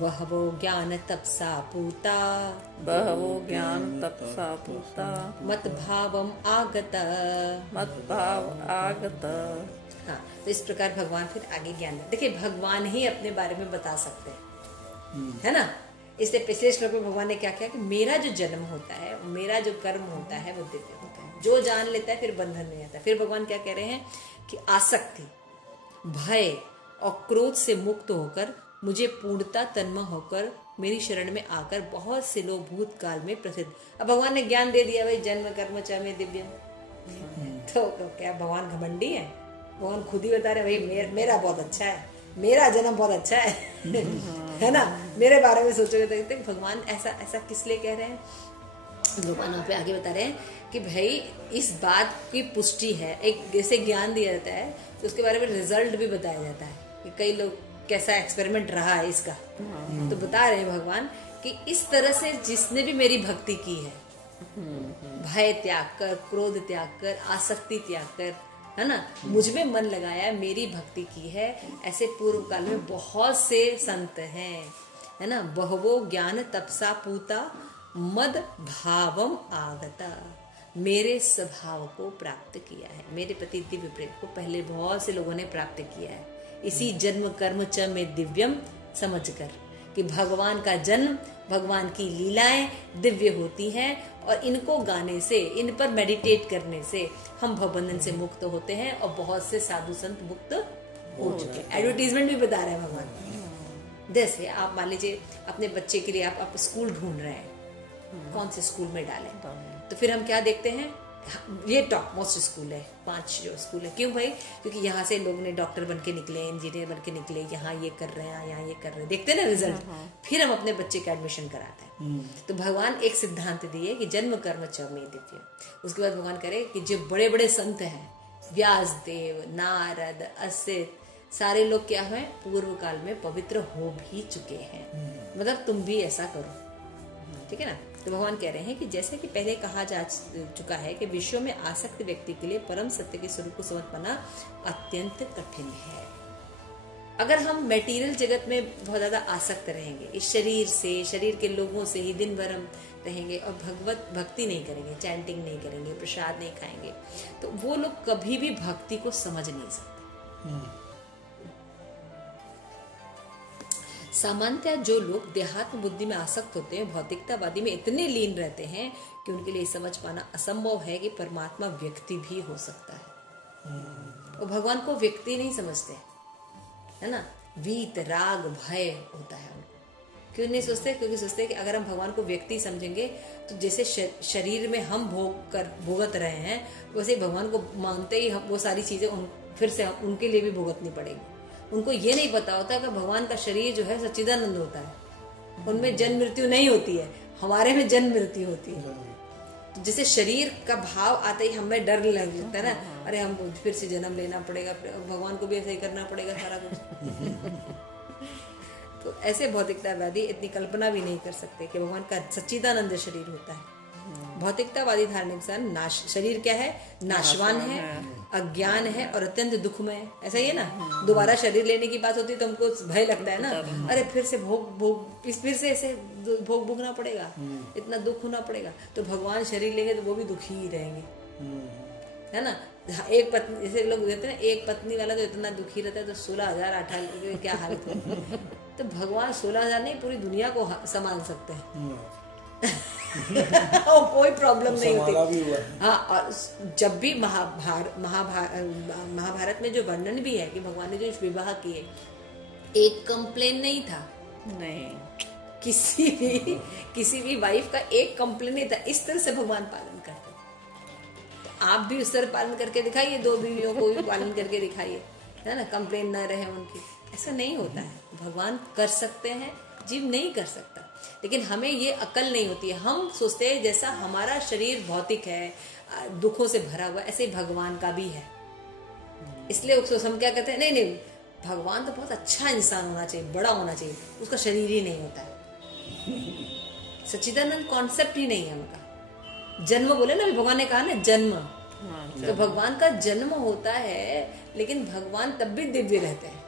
बहवो ज्ञान तपसा पूता, बहवो ज्ञान तपसा पूता, मत भावम आगत, मत भाव आगत। हाँ, तो इस प्रकार भगवान फिर आगे ज्ञान देते। देखिए भगवान ही अपने बारे में बता सकते हैं, है ना। इसलिए पिछले श्लोक में भगवान ने क्या किया कि मेरा जो जन्म होता है, मेरा जो कर्म होता है वो दिव्य होता है। जो जान लेता है फिर बंधन नहीं आता। फिर भगवान क्या कह रहे हैं कि आसक्ति, भय और क्रोध से मुक्त होकर, मुझे पूर्णता तन्मय होकर, मेरी शरण में आकर बहुत से लोग भूतकाल में प्रसिद्ध। अब भगवान ने ज्ञान दे दिया भाई जन्म कर्म च में दिव्यम, तो क्या भगवान घमंडी है? भगवान खुद ही बता रहे भाई मेरा बहुत अच्छा है, मेरा जन्म बहुत अच्छा है है ना, मेरे बारे में सोचोगे तो भगवान ऐसा किस लिए कह रहे हैं। भगवान वहाँ पे आगे बता रहे हैं कि भाई इस बात की पुष्टि है, एक जैसे ज्ञान दिया जाता है तो उसके बारे में रिजल्ट भी बताया जाता है कि कई लोग कैसा एक्सपेरिमेंट रहा है इसका। तो बता रहे हैं भगवान कि इस तरह से जिसने भी मेरी भक्ति की है, भय त्याग कर, क्रोध त्याग कर, आसक्ति त्याग कर, है ना, मुझ में मन लगाया, मेरी भक्ति की है, ऐसे पूर्व काल में बहुत से संत हैं, है ना। बहवो ज्ञान तपसा पूता मद भावम आगता, मेरे स्वभाव को प्राप्त किया है, मेरे प्रति दिव्य प्रेम को पहले बहुत से लोगों ने प्राप्त किया है। इसी जन्म कर्म च में दिव्यम समझकर कि भगवान का जन्म, भगवान की लीलाएं दिव्य होती हैं और इनको गाने से, इन पर मेडिटेट करने से हम भवबंधन से मुक्त होते हैं और बहुत से साधु संत मुक्त हो चुके हैं। एडवर्टीजमेंट भी बता रहे हैं भगवान। जैसे आप मान लीजिए अपने बच्चे के लिए आप स्कूल ढूंढ रहे हैं, कौन से स्कूल में डालें, तो फिर हम क्या देखते हैं, ये टॉप मोस्ट स्कूल है, 5 जो स्कूल है। क्यों भाई? क्योंकि यहाँ से लोग ने डॉक्टर बन के निकले, इंजीनियर बन के निकले, यहाँ ये कर रहे हैं, यहाँ ये कर रहे हैं, देखते हैं ना रिजल्ट, फिर हम अपने बच्चे का एडमिशन कराते हैं। तो भगवान एक सिद्धांत दिए कि जन्म कर्म च में दिव्य। उसके बाद भगवान करे कि जो बड़े बड़े संत हैं, व्यासदेव, नारद, असित, सारे लोग क्या हुए, पूर्व काल में पवित्र हो भी चुके हैं, मतलब तुम भी ऐसा करो, ठीक है ना। तो भगवान कह रहे हैं कि जैसे कि पहले कहा जा चुका है कि विश्व में आसक्त व्यक्ति के लिए परम सत्य के स्वरूप को समझ पाना अत्यंत कठिन है। अगर हम मटेरियल जगत में बहुत ज्यादा आसक्त रहेंगे, इस शरीर से, शरीर के लोगों से ही दिन भर हम रहेंगे और भगवत भक्ति नहीं करेंगे, चैंटिंग नहीं करेंगे, प्रसाद नहीं खाएंगे, तो वो लोग कभी भी भक्ति को समझ नहीं सकते। सामान्यतः जो लोग देहात्म बुद्धि में आसक्त होते हैं, भौतिकतावादी में इतने लीन रहते हैं कि उनके लिए समझ पाना असंभव है कि परमात्मा व्यक्ति भी हो सकता है। वो भगवान को व्यक्ति नहीं समझते, है ना। वीत राग भय होता है उनको। क्यों नहीं सोचते? क्योंकि सोचते हैं कि अगर हम भगवान को व्यक्ति समझेंगे तो जैसे शरीर में हम भुगत रहे हैं, वैसे भगवान को मानते ही हम वो सारी चीजें फिर से उनके लिए भी भुगतनी पड़ेगी। उनको ये नहीं पता होता कि भगवान का शरीर जो है सच्चिदानंद होता है, उनमें जन्म मृत्यु नहीं होती है, हमारे में जन्म मृत्यु होती है। तो जैसे शरीर का भाव आते ही हमें डर लगता है ना, अरे हम फिर से जन्म लेना पड़ेगा, भगवान को भी ऐसा ही करना पड़ेगा सारा कुछ तो ऐसे भौतिकतावादी इतनी कल्पना भी नहीं कर सकते कि भगवान का सच्चिदानंद शरीर होता है। भौतिकतावादी धारणा के अनुसार शरीर क्या है, नाशवान है, अज्ञान है और अत्यंत दुखमय है। ऐसा ही है ना, दोबारा शरीर लेने की बात होती है तो हमको भय लगता है ना, अरे फिर से फिर से ऐसे भोग भोगना पड़ेगा, इतना दुख होना पड़ेगा। तो भगवान शरीर लेंगे तो वो भी दुखी ही रहेंगे, है ना। एक पत्नी, जैसे लोग कहते हैं ना, एक पत्नी वाला तो इतना दुखी रहता है तो 16,000 18 क्या हालत है। तो भगवान 16,000 नहीं, पूरी दुनिया को संभाल सकते हैं और कोई प्रॉब्लम नहीं होती। हाँ, और जब भी महाभारत में जो वर्णन भी है कि भगवान ने जो विवाह किए, एक कंप्लेन नहीं था, नहीं किसी भी वाइफ का एक कंप्लेन नहीं था। इस तरह से भगवान पालन करते, तो आप भी उस तरह पालन करके दिखाइए, 2 बीवियों को भी पालन करके दिखाइए, है ना, कंप्लेन ना रहे उनकी। ऐसा नहीं होता है, भगवान कर सकते हैं, जीव नहीं कर सकता। लेकिन हमें ये अकल नहीं होती है, हम सोचते हैं जैसा हमारा शरीर भौतिक है, दुखों से भरा हुआ, ऐसे भगवान का भी है। इसलिए हम क्या कहते हैं, नहीं नहीं, भगवान तो बहुत अच्छा इंसान होना चाहिए, बड़ा होना चाहिए, उसका शरीर ही नहीं होता है। सच्चिदानंद कॉन्सेप्ट ही नहीं है उनका। जन्म बोले ना, भगवान ने कहा ना जन्म, तो भगवान का जन्म होता है, लेकिन भगवान तब भी दिव्य रहते हैं,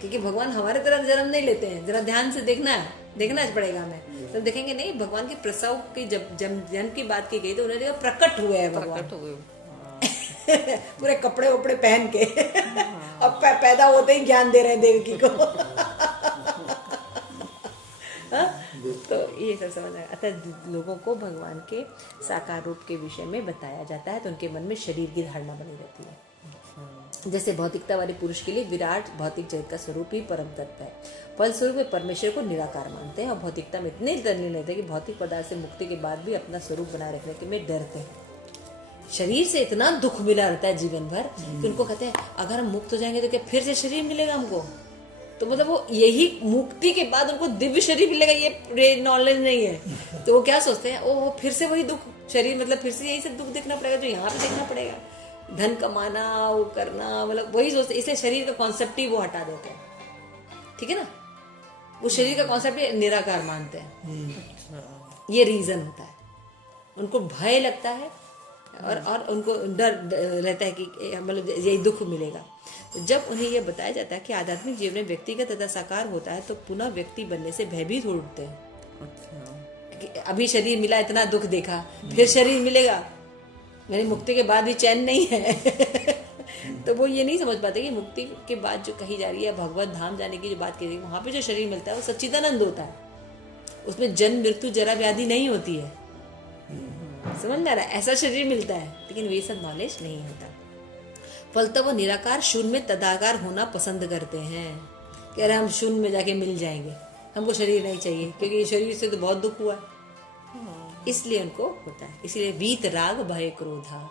क्योंकि भगवान हमारे तरह जन्म नहीं लेते हैं। जरा ध्यान से देखना पड़ेगा हमें, तो देखेंगे नहीं, भगवान के प्रसव की जब जन्म की बात की गई तो उन्होंने देखा प्रकट हुए हैं भगवान पूरे कपड़े वपड़े पहन के अब पैदा होते ही ज्ञान दे रहे हैं देवकी को तो ये सब समझ आया। अतः लोगों को भगवान के साकार रूप के विषय में बताया जाता है तो उनके मन में शरीर की धारणा बनी रहती है। जैसे भौतिकता वाले पुरुष के लिए विराट भौतिक जगत का स्वरूप ही परम तत्व है, फलस्वरूप वे परमेश्वर को निराकार मानते हैं और भौतिकता में इतने तल्लीन रहते हैं कि भौतिक पदार्थ से मुक्ति के बाद भी अपना स्वरूप बनाए रखने के में डरते हैं। शरीर से इतना दुख मिला रहता है जीवन भर कि उनको कहते हैं अगर हम मुक्त हो जाएंगे तो क्या फिर से शरीर मिलेगा हमको? तो मतलब वो यही मुक्ति के बाद उनको दिव्य शरीर मिलेगा, ये नॉलेज नहीं है। तो वो क्या सोचते हैं, ओ फिर से वही दुख शरीर, मतलब फिर से यही सब दुख देखना पड़ेगा जो यहाँ पे देखना पड़ेगा, धन कमाना, वो करना, मतलब वही सोचते। इसलिए शरीर का कॉन्सेप्ट ही वो हटा देते हैं, ठीक है ना। वो शरीर का कॉन्सेप्ट ही निराकार मानते हैं। ये रीजन होता है, उनको भय लगता है और उनको डर रहता है कि मतलब यही दुख मिलेगा। तो जब उन्हें यह बताया जाता है कि आध्यात्मिक जीवन में व्यक्तिगत तथा साकार होता है तो पुनः व्यक्ति बनने से भयभीत हो उठते हैं। अभी शरीर मिला, इतना दुख देखा, फिर शरीर मिलेगा, मेरी मुक्ति के बाद भी चैन नहीं है। तो वो ये नहीं समझ पाते कि मुक्ति के बाद जो कही जा रही है भगवत धाम जाने की जो बात कही, वहां पे जो शरीर मिलता है वो सच्चिदानंद होता है, उसमें जन्म मृत्यु जरा व्याधि नहीं होती है। समझ में आ रहा है? ऐसा शरीर मिलता है, लेकिन वे सब नॉलेज नहीं होता। फलतः वो निराकार शून्य में तदाकार होना पसंद करते हैं। कह रहे हम शून्य में जाके मिल जाएंगे, हमको शरीर नहीं चाहिए, क्योंकि ये शरीर से तो बहुत दुख हुआ, इसलिए उनको होता है। इसलिए वीत राग भय क्रोधा,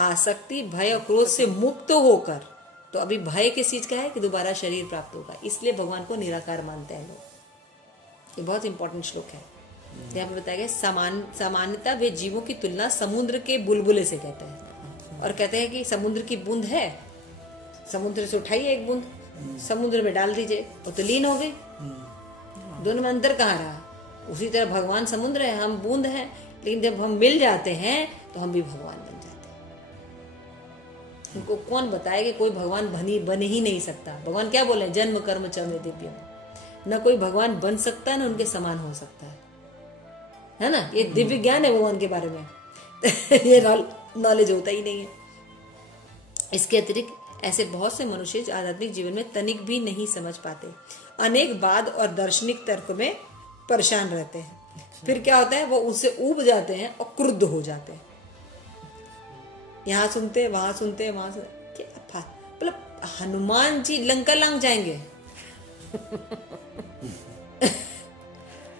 आसक्ति भय और क्रोध से मुक्त होकर, तो अभी भय किस चीज का है कि दोबारा शरीर प्राप्त होगा, इसलिए भगवान को निराकार मानते हैं लोग। ये बहुत इंपॉर्टेंट श्लोक है। यहाँ पे बताया गया सामान्यतः वे जीवों की तुलना समुद्र के बुलबुले से कहते हैं, और कहते हैं कि समुद्र की बूंद है, समुद्र से उठाइए एक बूंद, समुद्र में डाल दीजिए, वो तो लीन हो गई, दोनों में अंतर कहाँ रहा? उसी तरह भगवान समुद्र है, हम बूंद हैं, लेकिन जब हम मिल जाते हैं तो हम भी भगवान बन जाते हैं। उनको कौन बताए कि कोई भगवान बन ही नहीं सकता। भगवान क्या बोले, जन्म कर्म च मे दिव्यम, न कोई भगवान बन सकता है न उनके समान हो सकता है ना। ये दिव्य ज्ञान है भगवान के बारे में। ये नॉलेज होता ही नहीं है। इसके अतिरिक्त ऐसे बहुत से मनुष्य जो आध्यात्मिक जीवन में तनिक भी नहीं समझ पाते, अनेक वाद और दार्शनिक तर्क में परेशान रहते हैं। फिर क्या होता है, वो उससे ऊब जाते हैं और क्रुद्ध हो जाते हैं। यहाँ सुनते हैं, वहां सुनते हैं, वहां सुनते, मतलब हनुमान जी लंका लांग जाएंगे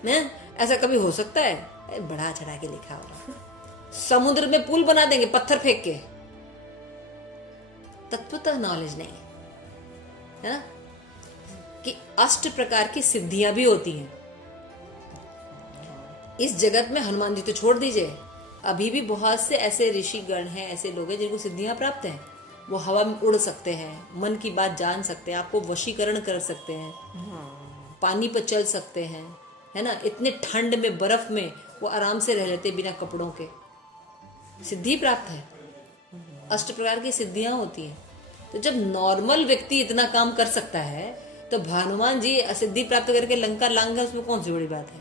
न? ऐसा कभी हो सकता है? बढ़ा चढ़ा के लिखा हो रहा। समुद्र में पुल बना देंगे पत्थर फेंक के, तत्वतः नॉलेज नहीं है ना कि 8 प्रकार की सिद्धियां भी होती हैं इस जगत में। हनुमान जी तो छोड़ दीजिए, अभी भी बहुत से ऐसे ऋषिगण हैं, ऐसे लोग हैं जिनको सिद्धियां प्राप्त हैं। वो हवा में उड़ सकते हैं, मन की बात जान सकते हैं, आपको वशीकरण कर सकते हैं, पानी पर चल सकते हैं, है ना। इतने ठंड में, बर्फ में वो आराम से रह लेते बिना कपड़ों के, सिद्धि प्राप्त है। 8 प्रकार की सिद्धियां होती हैं। तो जब नॉर्मल व्यक्ति इतना काम कर सकता है तो हनुमान जी सिद्धि प्राप्त करके लंका लांग गए, उसमें कौन सी बड़ी बात है?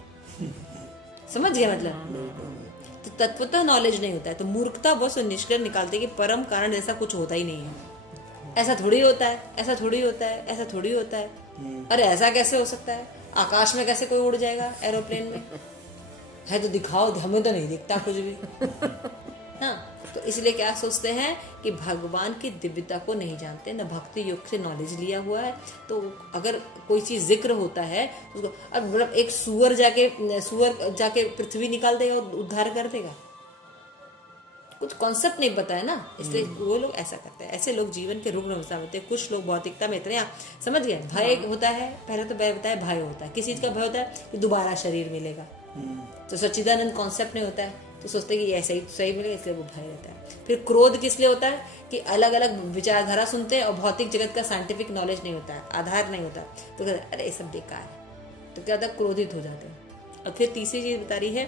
समझ गया मतलब। तो तत्वतः नॉलेज नहीं होता है, तो मूर्खता बस निष्कर्ष निकालते कि परम कारण जैसा कुछ होता ही नहीं है। ऐसा थोड़ी होता है, ऐसा थोड़ी होता है, ऐसा थोड़ी होता है। अरे ऐसा कैसे हो सकता है? आकाश में कैसे कोई उड़ जाएगा एरोप्लेन में? है तो दिखाओ, हमें तो नहीं दिखता कुछ भी। हाँ, तो इसलिए क्या सोचते हैं कि भगवान की दिव्यता को नहीं जानते, न भक्ति योग से नॉलेज लिया हुआ है। तो अगर कोई चीज जिक्र होता है उसको, अब मतलब एक सुअर जाके पृथ्वी निकाल देगा और उद्धार कर देगा, कुछ कॉन्सेप्ट नहीं पता है ना, इसलिए वो लोग ऐसा करते हैं। ऐसे लोग जीवन के रुग्ण अवस्था में होते हैं। कुछ लोग भौतिकता में इतने समझ गए। भय होता है, पहले तो भय होता है, किसी चीज का भय होता है कि दोबारा शरीर मिलेगा। तो सच्चिदानंद कॉन्सेप्ट नहीं होता है, तो सोचते हैं कि ऐसा ही सही मिलेगा, इसलिए वो भय रहता है। फिर क्रोध किस लिए होता है कि अलग अलग विचारधारा सुनते हैं और भौतिक जगत का साइंटिफिक नॉलेज नहीं होता है, आधार नहीं होता, तो कहते हैं अरे ये सब बेकार है, तो क्या होता है, क्रोधित हो जाते हैं। और फिर तीसरी चीज बता रही है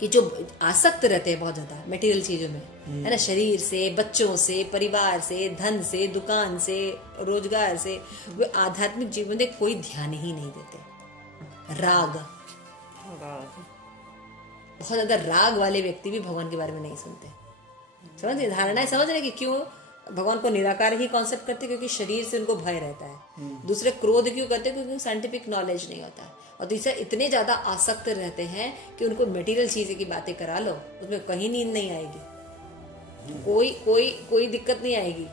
कि जो आसक्त रहते हैं बहुत ज्यादा मटेरियल चीजों में, है ना, शरीर से, बच्चों से, परिवार से, धन से, दुकान से, रोजगार से, वे आध्यात्मिक जीवन में कोई ध्यान ही नहीं देते। राग, बहुत ज्यादा राग वाले व्यक्ति भी भगवान के बारे में नहीं सुनते। समझ धारणाएं समझ रहे कि क्यों भगवान को निराकार ही कॉन्सेप्ट करते, क्योंकि शरीर से उनको भय रहता है। दूसरे क्रोध क्यों करते, क्योंकि साइंटिफिक नॉलेज नहीं होता है। और तीसरा इतने ज्यादा आसक्त रहते हैं कि उनको मटेरियल चीजें की बातें करा लो, उसमें कहीं नींद नहीं आएगी, कोई दिक्कत नहीं आएगी,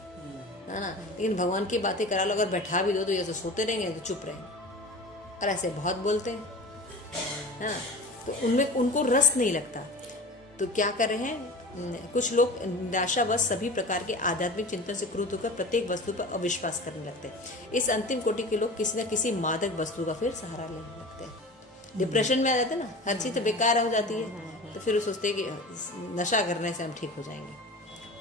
है ना। लेकिन भगवान की बातें करा लो, अगर बैठा भी दो तो ये तो सोते रहेंगे, तो चुप रहेंगे। और ऐसे बहुत बोलते हैं, है ना, तो उनमें उनको रस नहीं लगता। तो क्या कर रहे हैं, कुछ लोग निराशावश सभी प्रकार के आध्यात्मिक चिंतन से क्रुद्ध होकर प्रत्येक वस्तु पर अविश्वास करने लगते हैं। इस अंतिम कोटि के लोग किसी न किसी मादक वस्तु का फिर सहारा लेने लगते हैं। डिप्रेशन में आ जाते हैं ना, हर चीज तो बेकार हो जाती है, तो फिर वो सोचते हैं कि नशा करने से हम ठीक हो जाएंगे,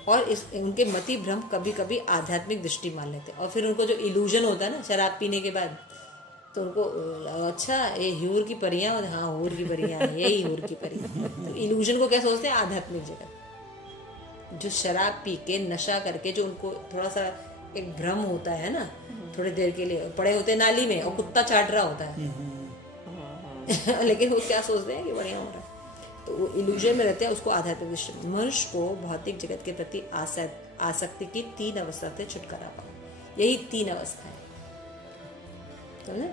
और उनके मति भ्रम कभी कभी आध्यात्मिक दृष्टि मान लेते हैं। और फिर उनको जो इल्यूजन होता है ना शराब पीने के बाद, तो उनको अच्छा ये हूर की परियां, हाँ हूर की परियां है, यही हूर की परियां। तो इल्यूजन को क्या सोचते हैं? आध्यात्मिक जगत। जो शराब पी के नशा करके जो उनको थोड़ा सा एक भ्रम होता है ना, थोड़ी देर के लिए पड़े होते हैं नाली में और कुत्ता चाट रहा होता है लेकिन वो क्या सोचते हैं कि बढ़िया हो रहा है, तो वो इल्यूजन में रहते हैं। उसको आध्यात्मिक दृष्टि। मनुष्य को भौतिक जगत के प्रति आसक्ति की 3 अवस्था से छुटकारा पाओ। यही 3 अवस्था है, समझे?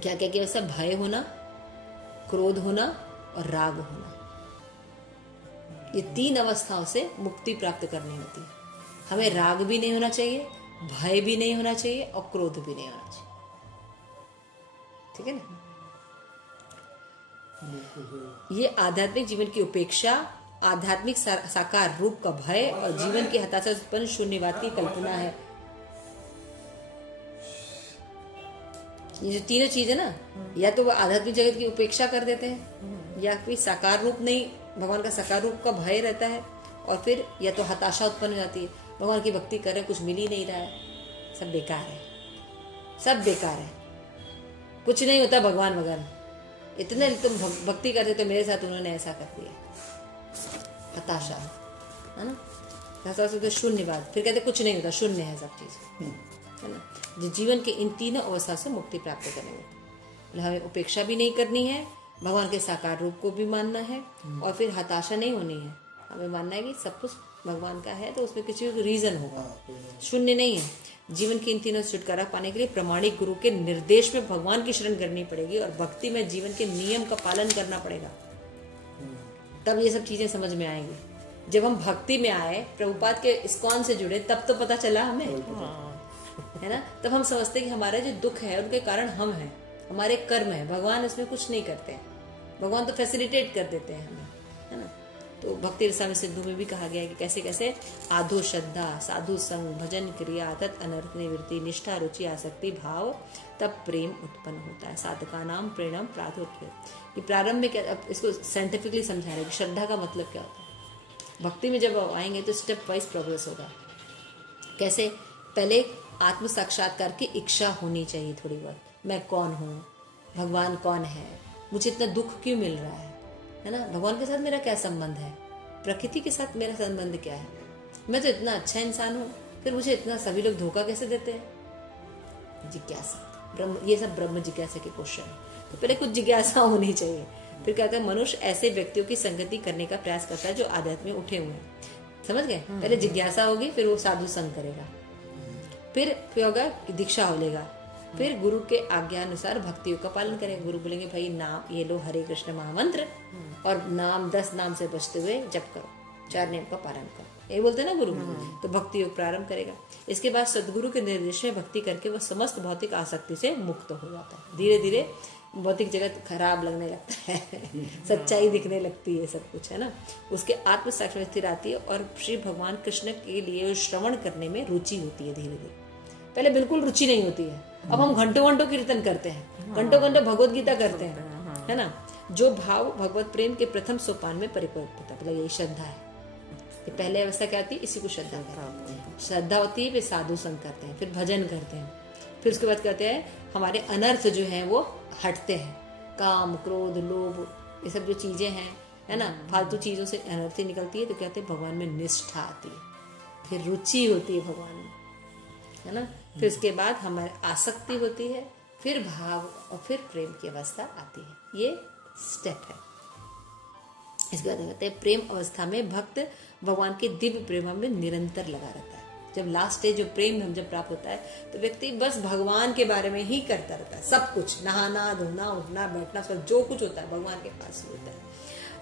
क्या क्या क्या? सब भय होना, क्रोध होना और राग होना। ये 3 अवस्थाओं से मुक्ति प्राप्त करनी होती है। हमें राग भी नहीं होना चाहिए, भय भी नहीं होना चाहिए और क्रोध भी नहीं होना चाहिए। ठीक है ना? ये आध्यात्मिक जीवन की उपेक्षा, आध्यात्मिक साकार रूप का भय और जीवन की हताशा से उत्पन्न शून्यवाद की कल्पना है। ये जो तीनों चीज है ना, या तो वो आध्यात्मिक जगत की उपेक्षा कर देते हैं, या फिर साकार रूप नहीं, भगवान का साकार रूप का भय रहता है, और फिर या तो हताशा उत्पन्न हो जाती है, भगवान की भक्ति कर रहे कुछ मिल ही नहीं रहा है, सब बेकार है, सब बेकार है, कुछ नहीं होता भगवान भगवान, इतने तुम भक्ति करते तो मेरे साथ उन्होंने ऐसा कर दिया। हताशा है ना, हताशा तो शून्यवाद, फिर कहते कुछ नहीं होता, शून्य है सब चीज, है ना। जो जीवन के इन तीनों अवस्था से मुक्ति प्राप्त करने में हमें उपेक्षा भी नहीं करनी है, भगवान के साकार रूप को भी मानना है, और फिर हताशा नहीं होनी है। हमें मानना है कि सब कुछ भगवान का है, तो उसमें किसी रीजन होगा, शून्य नहीं है। जीवन के इन तीनों से छुटकारा पाने के लिए प्रामाणिक गुरु के निर्देश में भगवान की शरण करनी पड़ेगी, और भक्ति में जीवन के नियम का पालन करना पड़ेगा, तब ये सब चीजें समझ में आएंगी। जब हम भक्ति में आए, प्रभुपाद के इस्कॉन से जुड़े, तब तो पता चला हमें, है ना। तब हम समझते कि हमारे जो दुख है उनके कारण हम हैं, हमारे कर्म है, भगवान इसमें कुछ नहीं करते हैं, भगवान तो फैसिलिटेट कर देते हैं हमें, है ना। तो भक्ति रसायन सिद्धू में भी कहा गया है कि कैसे कैसे आधो श्रद्धा, साधु संग, भजन क्रिया, तत् अनर्थ निवृत्ति, निष्ठा, रुचि, आसक्ति, भाव, तब प्रेम उत्पन्न होता है। साधका नाम प्रेरणम प्रादुर्भ्य। ये प्रारंभ में क्या, अब इसको साइंटिफिकली समझा रहे कि श्रद्धा का मतलब क्या होता है। भक्ति में जब आएंगे तो स्टेप वाइज प्रोग्रेस होगा। कैसे? पहले आत्म साक्षात्कार की इच्छा होनी चाहिए थोड़ी बहुत, मैं कौन हूँ, भगवान कौन है, मुझे इतना दुख क्यों मिल रहा है ना, भगवान के साथ मेरा क्या संबंध है, प्रकृति के साथ मेरा संबंध क्या है, मैं तो इतना अच्छा इंसान हूँ, फिर मुझे इतना सभी लोग धोखा कैसे देते हैं। जिज्ञासा, ब्रह्म, ये सब ब्रह्म जिज्ञासा के क्वेश्चन है। तो पहले कुछ जिज्ञासा होनी चाहिए। फिर कहते हैं मनुष्य ऐसे व्यक्तियों की संगति करने का प्रयास करता है जो आध्यात्म में उठे हुए हैं। समझ गए? पहले जिज्ञासा होगी, फिर वो साधु संग करेगा, फिर होगा दीक्षा हो लेगा, फिर गुरु के आज्ञा अनुसार भक्तियों का पालन करेंगे। गुरु बोलेंगे भाई नाम ये लो, हरे कृष्ण महामंत्र, और नाम 10 नाम से बचते हुए जप करो, 4 नियम का पालन करो, ये बोलते हैं ना गुरु। तो भक्ति योग प्रारंभ करेगा। इसके बाद सदगुरु के निर्देश में भक्ति करके वह समस्त भौतिक आसक्ति से मुक्त हो जाता है। धीरे धीरे भौतिक जगत खराब लगने लगता है, सच्चाई दिखने लगती है, सब कुछ, है ना। उसके आत्म साक्ष्य में स्थिर आती है और श्री भगवान कृष्ण के लिए श्रवण करने में रुचि होती है। धीरे धीरे, पहले बिल्कुल रुचि नहीं होती है, अब हम घंटों घंटों कीर्तन करते हैं, घंटों घंटों भगवत गीता करते हैं, है ना। जो भाव भगवत प्रेम के प्रथम सोपान में परिपक्व होता है, मतलब यही श्रद्धा है। ये पहले अवस्था क्या होती है? इसी को श्रद्धा कहते हैं। श्रद्धा होती है, फिर साधु संग करते हैं, फिर भजन करते हैं, फिर उसके बाद कहते हैं हमारे अनर्थ जो है वो हटते हैं, काम, क्रोध, लोभ, ये सब जो चीजें हैं, है ना, फालतू चीजों से अनर्थ निकलती है। तो कहते हैं भगवान में निष्ठा आती है, फिर रुचि होती है भगवान में, है ना। फिर उसके बाद हमारी आसक्ति होती है, फिर भाव और फिर प्रेम की अवस्था आती है। ये स्टेप है। इसके बाद कहते हैं प्रेम अवस्था में भक्त भगवान के दिव्य प्रेम में निरंतर लगा रहता है। जब लास्ट स्टेज जो प्रेम हम जब प्राप्त होता है तो व्यक्ति बस भगवान के बारे में ही करता रहता है, सब कुछ, नहाना, धोना, उठना, बैठना, सब जो कुछ होता है भगवान के पास ही होता है।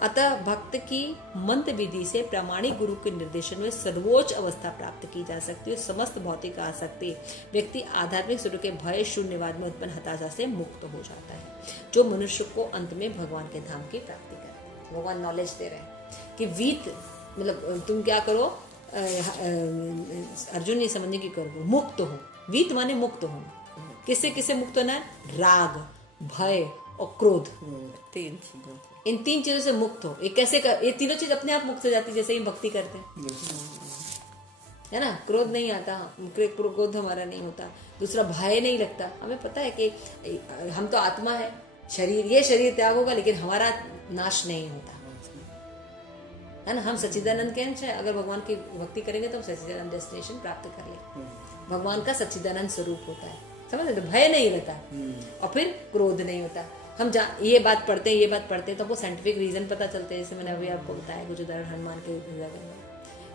अतः भक्त की मंत्र विधि से प्रामाणिक गुरु के निर्देशन में सर्वोच्च अवस्था प्राप्त की जा सकती है। समस्त भौतिक आसक्ति व्यक्ति आध्यात्मिक स्वरूप के भय शून्यवाद में उत्पन्न हताशा से मुक्त हो जाता है, जो मनुष्य को अंत में भगवान के धाम की प्राप्ति करता है। भगवान नॉलेज दे रहे हैं कि वीत मतलब तुम क्या करो, अर्जुन ये समझने की करो, मुक्त हो। वीत माने मुक्त हो। किससे किससे मुक्त होना है? राग, भय और क्रोध, 3 चीजों से। इन 3 चीजों से मुक्त हो। ये कैसे कर, ये तीनों चीज अपने आप मुक्त हो जाती है जैसे ही भक्ति करते हैं, है ना। क्रोध नहीं आता, क्रोध हमारा नहीं होता। दूसरा, भय नहीं लगता। हमें पता है कि हम तो आत्मा है, शरीर, ये शरीर त्याग होगा लेकिन हमारा नाश नहीं होता, है ना। हम सच्चिदानंद के अंश हैं। अगर भगवान की भक्ति करेंगे तो हम सच्चिदानंद डेस्टिनेशन प्राप्त कर लेंगे। भगवान का सच्चिदानंद स्वरूप होता है, समझ रहे? तो भय नहीं रहता और फिर क्रोध नहीं होता। हम ये बात पढ़ते हैं तो हमको साइंटिफिक रीजन पता चलते हैं, जैसे मैंने अभी आपको बताया कुछ उदाहरण हनुमान के उदाहरण।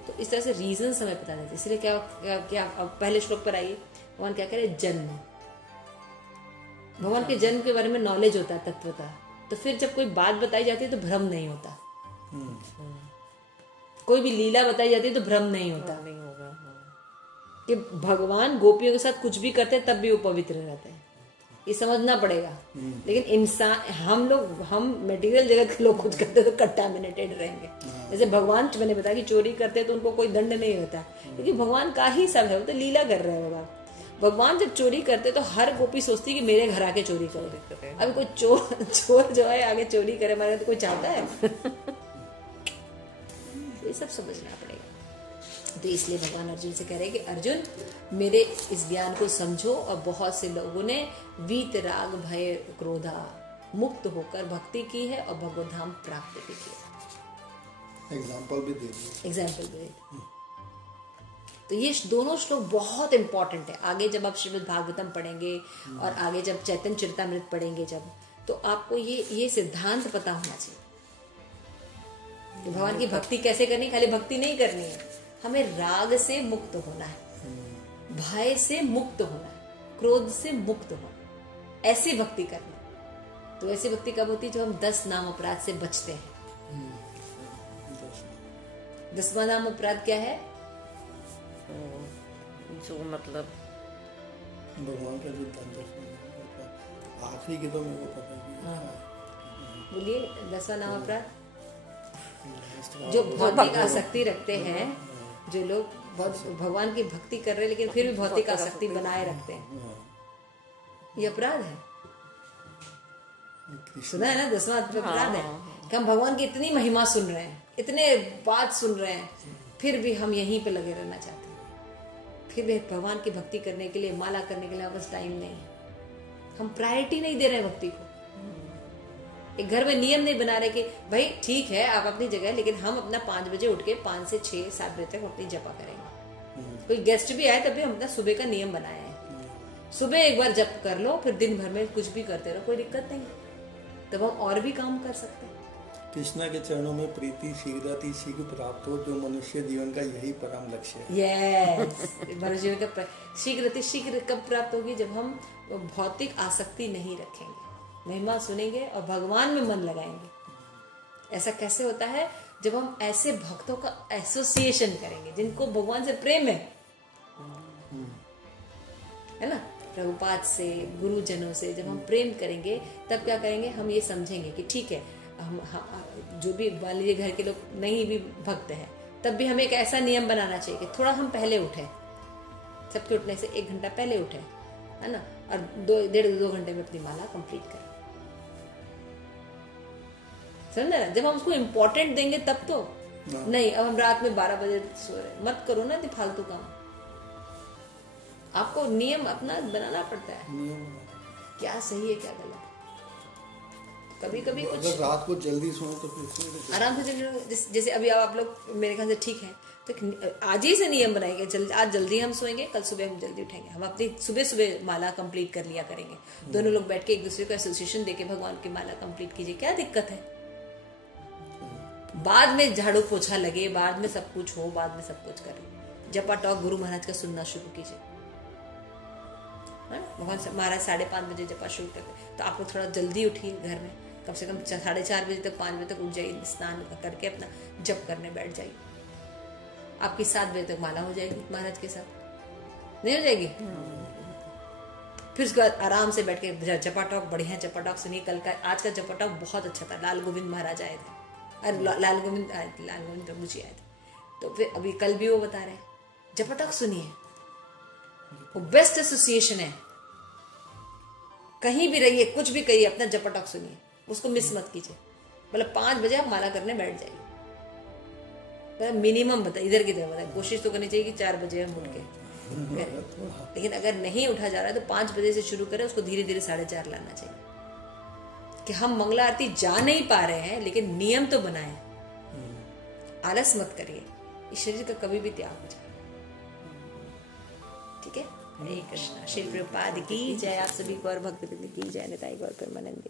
तो इस तरह से रीजन हमें पता नहीं, इसलिए क्या अब पहले श्लोक पर आइए। भगवान क्या करे? जन्म। भगवान के जन्म के बारे में नॉलेज होता है, तत्वता। तो फिर जब कोई बात बताई जाती है तो भ्रम नहीं होता। कोई भी लीला बताई जाती है तो भ्रम नहीं होता, नहीं होगा। कि भगवान गोपियों के साथ कुछ भी करते हैं तब भी वो पवित्र रहते हैं, ये समझना पड़ेगा। लेकिन इंसान, हम मटेरियल जगत के लोग कुछ करते तो कंटामिनेटेड रहेंगे। जैसे भगवान, मैंने बताया कि चोरी करते तो उनको कोई दंड नहीं होता, क्योंकि भगवान का ही सब है, वो तो लीला कर रहे हैं। भगवान जब चोरी करते तो हर गोपी सोचती कि मेरे घर आके चोरी करे। अभी कोई चोर जो है आगे चोरी करे हमारे, तो कोई चाहता है? ये सब समझना पड़ेगा। तो इसलिए भगवान अर्जुन से कह रहे हैं कि अर्जुन, मेरे इस ज्ञान को समझो। और बहुत से लोगों ने वीत, राग, भय, क्रोधा मुक्त होकर भक्ति की है और भगवत धाम प्राप्त भी किया। एग्जाम्पल भी दे दिए। तो ये दोनों श्लोक बहुत इंपॉर्टेंट है। आगे जब आप श्रीमद् भागवतम पढ़ेंगे और आगे जब चैतन्य चरितामृत पढ़ेंगे जब, तो आपको ये सिद्धांत पता होना चाहिए कि भगवान की भक्ति कैसे करनी। खाली भक्ति नहीं करनी है, हमें राग से मुक्त होना है, भय से मुक्त होना है, क्रोध से मुक्त होना, ऐसी भक्ति करना। तो ऐसी भक्ति कब होती है? जो हम 10 नाम अपराध से बचते हैं। 10वां नाम अपराध क्या है? जो मतलब भगवान का जो आखिरी के तो मेरे को पता है। बोलिए, 10वां नाम अपराध। जो भौतिक आसक्ति रखते हैं, जो लोग भगवान की भक्ति कर रहे हैं लेकिन फिर भी भौतिक आसक्ति बनाए रखते हैं, ये अपराध है। सुना है ना? 10वां अपराध है कि हम भगवान की इतनी महिमा सुन रहे हैं, इतने बात सुन रहे हैं, फिर भी हम यहीं पे लगे रहना चाहते हैं। फिर भी भगवान की भक्ति करने के लिए, माला करने के लिए बस टाइम नहीं है। हम प्रायोरिटी नहीं दे रहे हैं भक्ति को। एक घर में नियम नहीं बना रहे कि भाई ठीक है आप अपनी जगह, लेकिन हम अपना 5 बजे उठ के 5 से 6, 7 बजे तक अपनी जपा करेंगे। कोई गेस्ट भी आए तब भी हम अपना सुबह का नियम बनाया है। सुबह एक बार जप कर लो, फिर दिन भर में कुछ भी करते रहो, कोई दिक्कत नहीं, तब हम और भी काम कर सकते हैं। कृष्णा के चरणों में प्रीति शीघ्रति शीघ्र प्राप्त हो, जो मनुष्य जीवन का यही परम लक्ष्य है। यस, मनुष्य जीवन का शीघ्रति शीघ्र कब प्राप्त होगी? जब हम भौतिक आसक्ति नहीं रखेंगे, महिमा सुनेंगे और भगवान में मन लगाएंगे। ऐसा कैसे होता है? जब हम ऐसे भक्तों का एसोसिएशन करेंगे जिनको भगवान से प्रेम है ना, प्रभुपाद से, गुरुजनों से जब हम प्रेम करेंगे, तब क्या करेंगे? हम ये समझेंगे कि ठीक है, हम जो भी मान लीजिए घर के लोग नहीं भी भक्त है, तब भी हमें एक ऐसा नियम बनाना चाहिए कि थोड़ा हम पहले उठे, सबके उठने से 1 घंटा पहले उठे, है ना, और 1.5-2 घंटे में अपनी माला कंप्लीट करें। समझा ना? जब हम उसको इम्पोर्टेंट देंगे तब तो नहीं। अब हम रात में 12 बजे सो रहे, मत करो ना ये फालतू काम। आपको नियम अपना बनाना पड़ता है, क्या सही है क्या गलत। कभी कभी कुछ अगर रात को जल्दी सोए तो फिर आराम से, जैसे अभी आप लोग मेरे ख्याल से ठीक है, तो आज ही से नियम बनाएंगे, आज जल्दी हम सोएंगे, कल सुबह हम जल्दी उठेंगे, हम अपनी सुबह माला कंप्लीट कर लिया करेंगे। दोनों लोग बैठ के एक दूसरे को एसोसिएशन देके भगवान की माला कंप्लीट कीजिए, क्या दिक्कत है? बाद में झाड़ू पोछा लगे, बाद में सब कुछ हो, बाद में सब कुछ करें। जपा टॉक गुरु महाराज का सुनना शुरू कीजिए। भगवान महाराज 5:30 बजे जपा शुरू करते, तो आप लोग थोड़ा जल्दी उठिए, घर में कम से कम 4:30 बजे तक, 5 बजे तक उठ जाइए, स्नान करके अपना जप करने बैठ जाइए। आपकी 7 बजे तक माला हो जाएगी महाराज के साथ, नहीं हो जाएगी? फिर उसके बाद आराम से बैठ के जपा टॉक, बढ़िया जपा टॉक सुनिए। कल का, आज का जपा टॉक बहुत अच्छा था। लाल गोविंद महाराज आए थे, और लाल गोविंद प्रभु जी आए थे। तो फिर अभी कल भी वो बता रहे हैं, जपटक सुनिए, वो बेस्ट एसोसिएशन है। कहीं भी रहिए, कुछ भी करिए, अपना जपटक सुनिए, उसको मिस मत कीजिए। मतलब 5 बजे आप माला करने बैठ जाइए, मतलब मिनिमम बताए, इधर की तरफ बताए। कोशिश तो करनी चाहिए कि 4 बजे हम उठ के, लेकिन अगर नहीं उठा जा रहा है तो 5 बजे से शुरू करें, उसको धीरे धीरे 4:30 लाना चाहिए। कि हम मंगला आरती जा नहीं पा रहे हैं, लेकिन नियम तो बनाए, आलस मत करिए, इस शरीर का कभी भी त्याग हो जाए। ठीक है। हरे कृष्णा। श्री प्रभुपाद की जय। आप सभी को और भक्त की जय। निताई गौर परमानंद।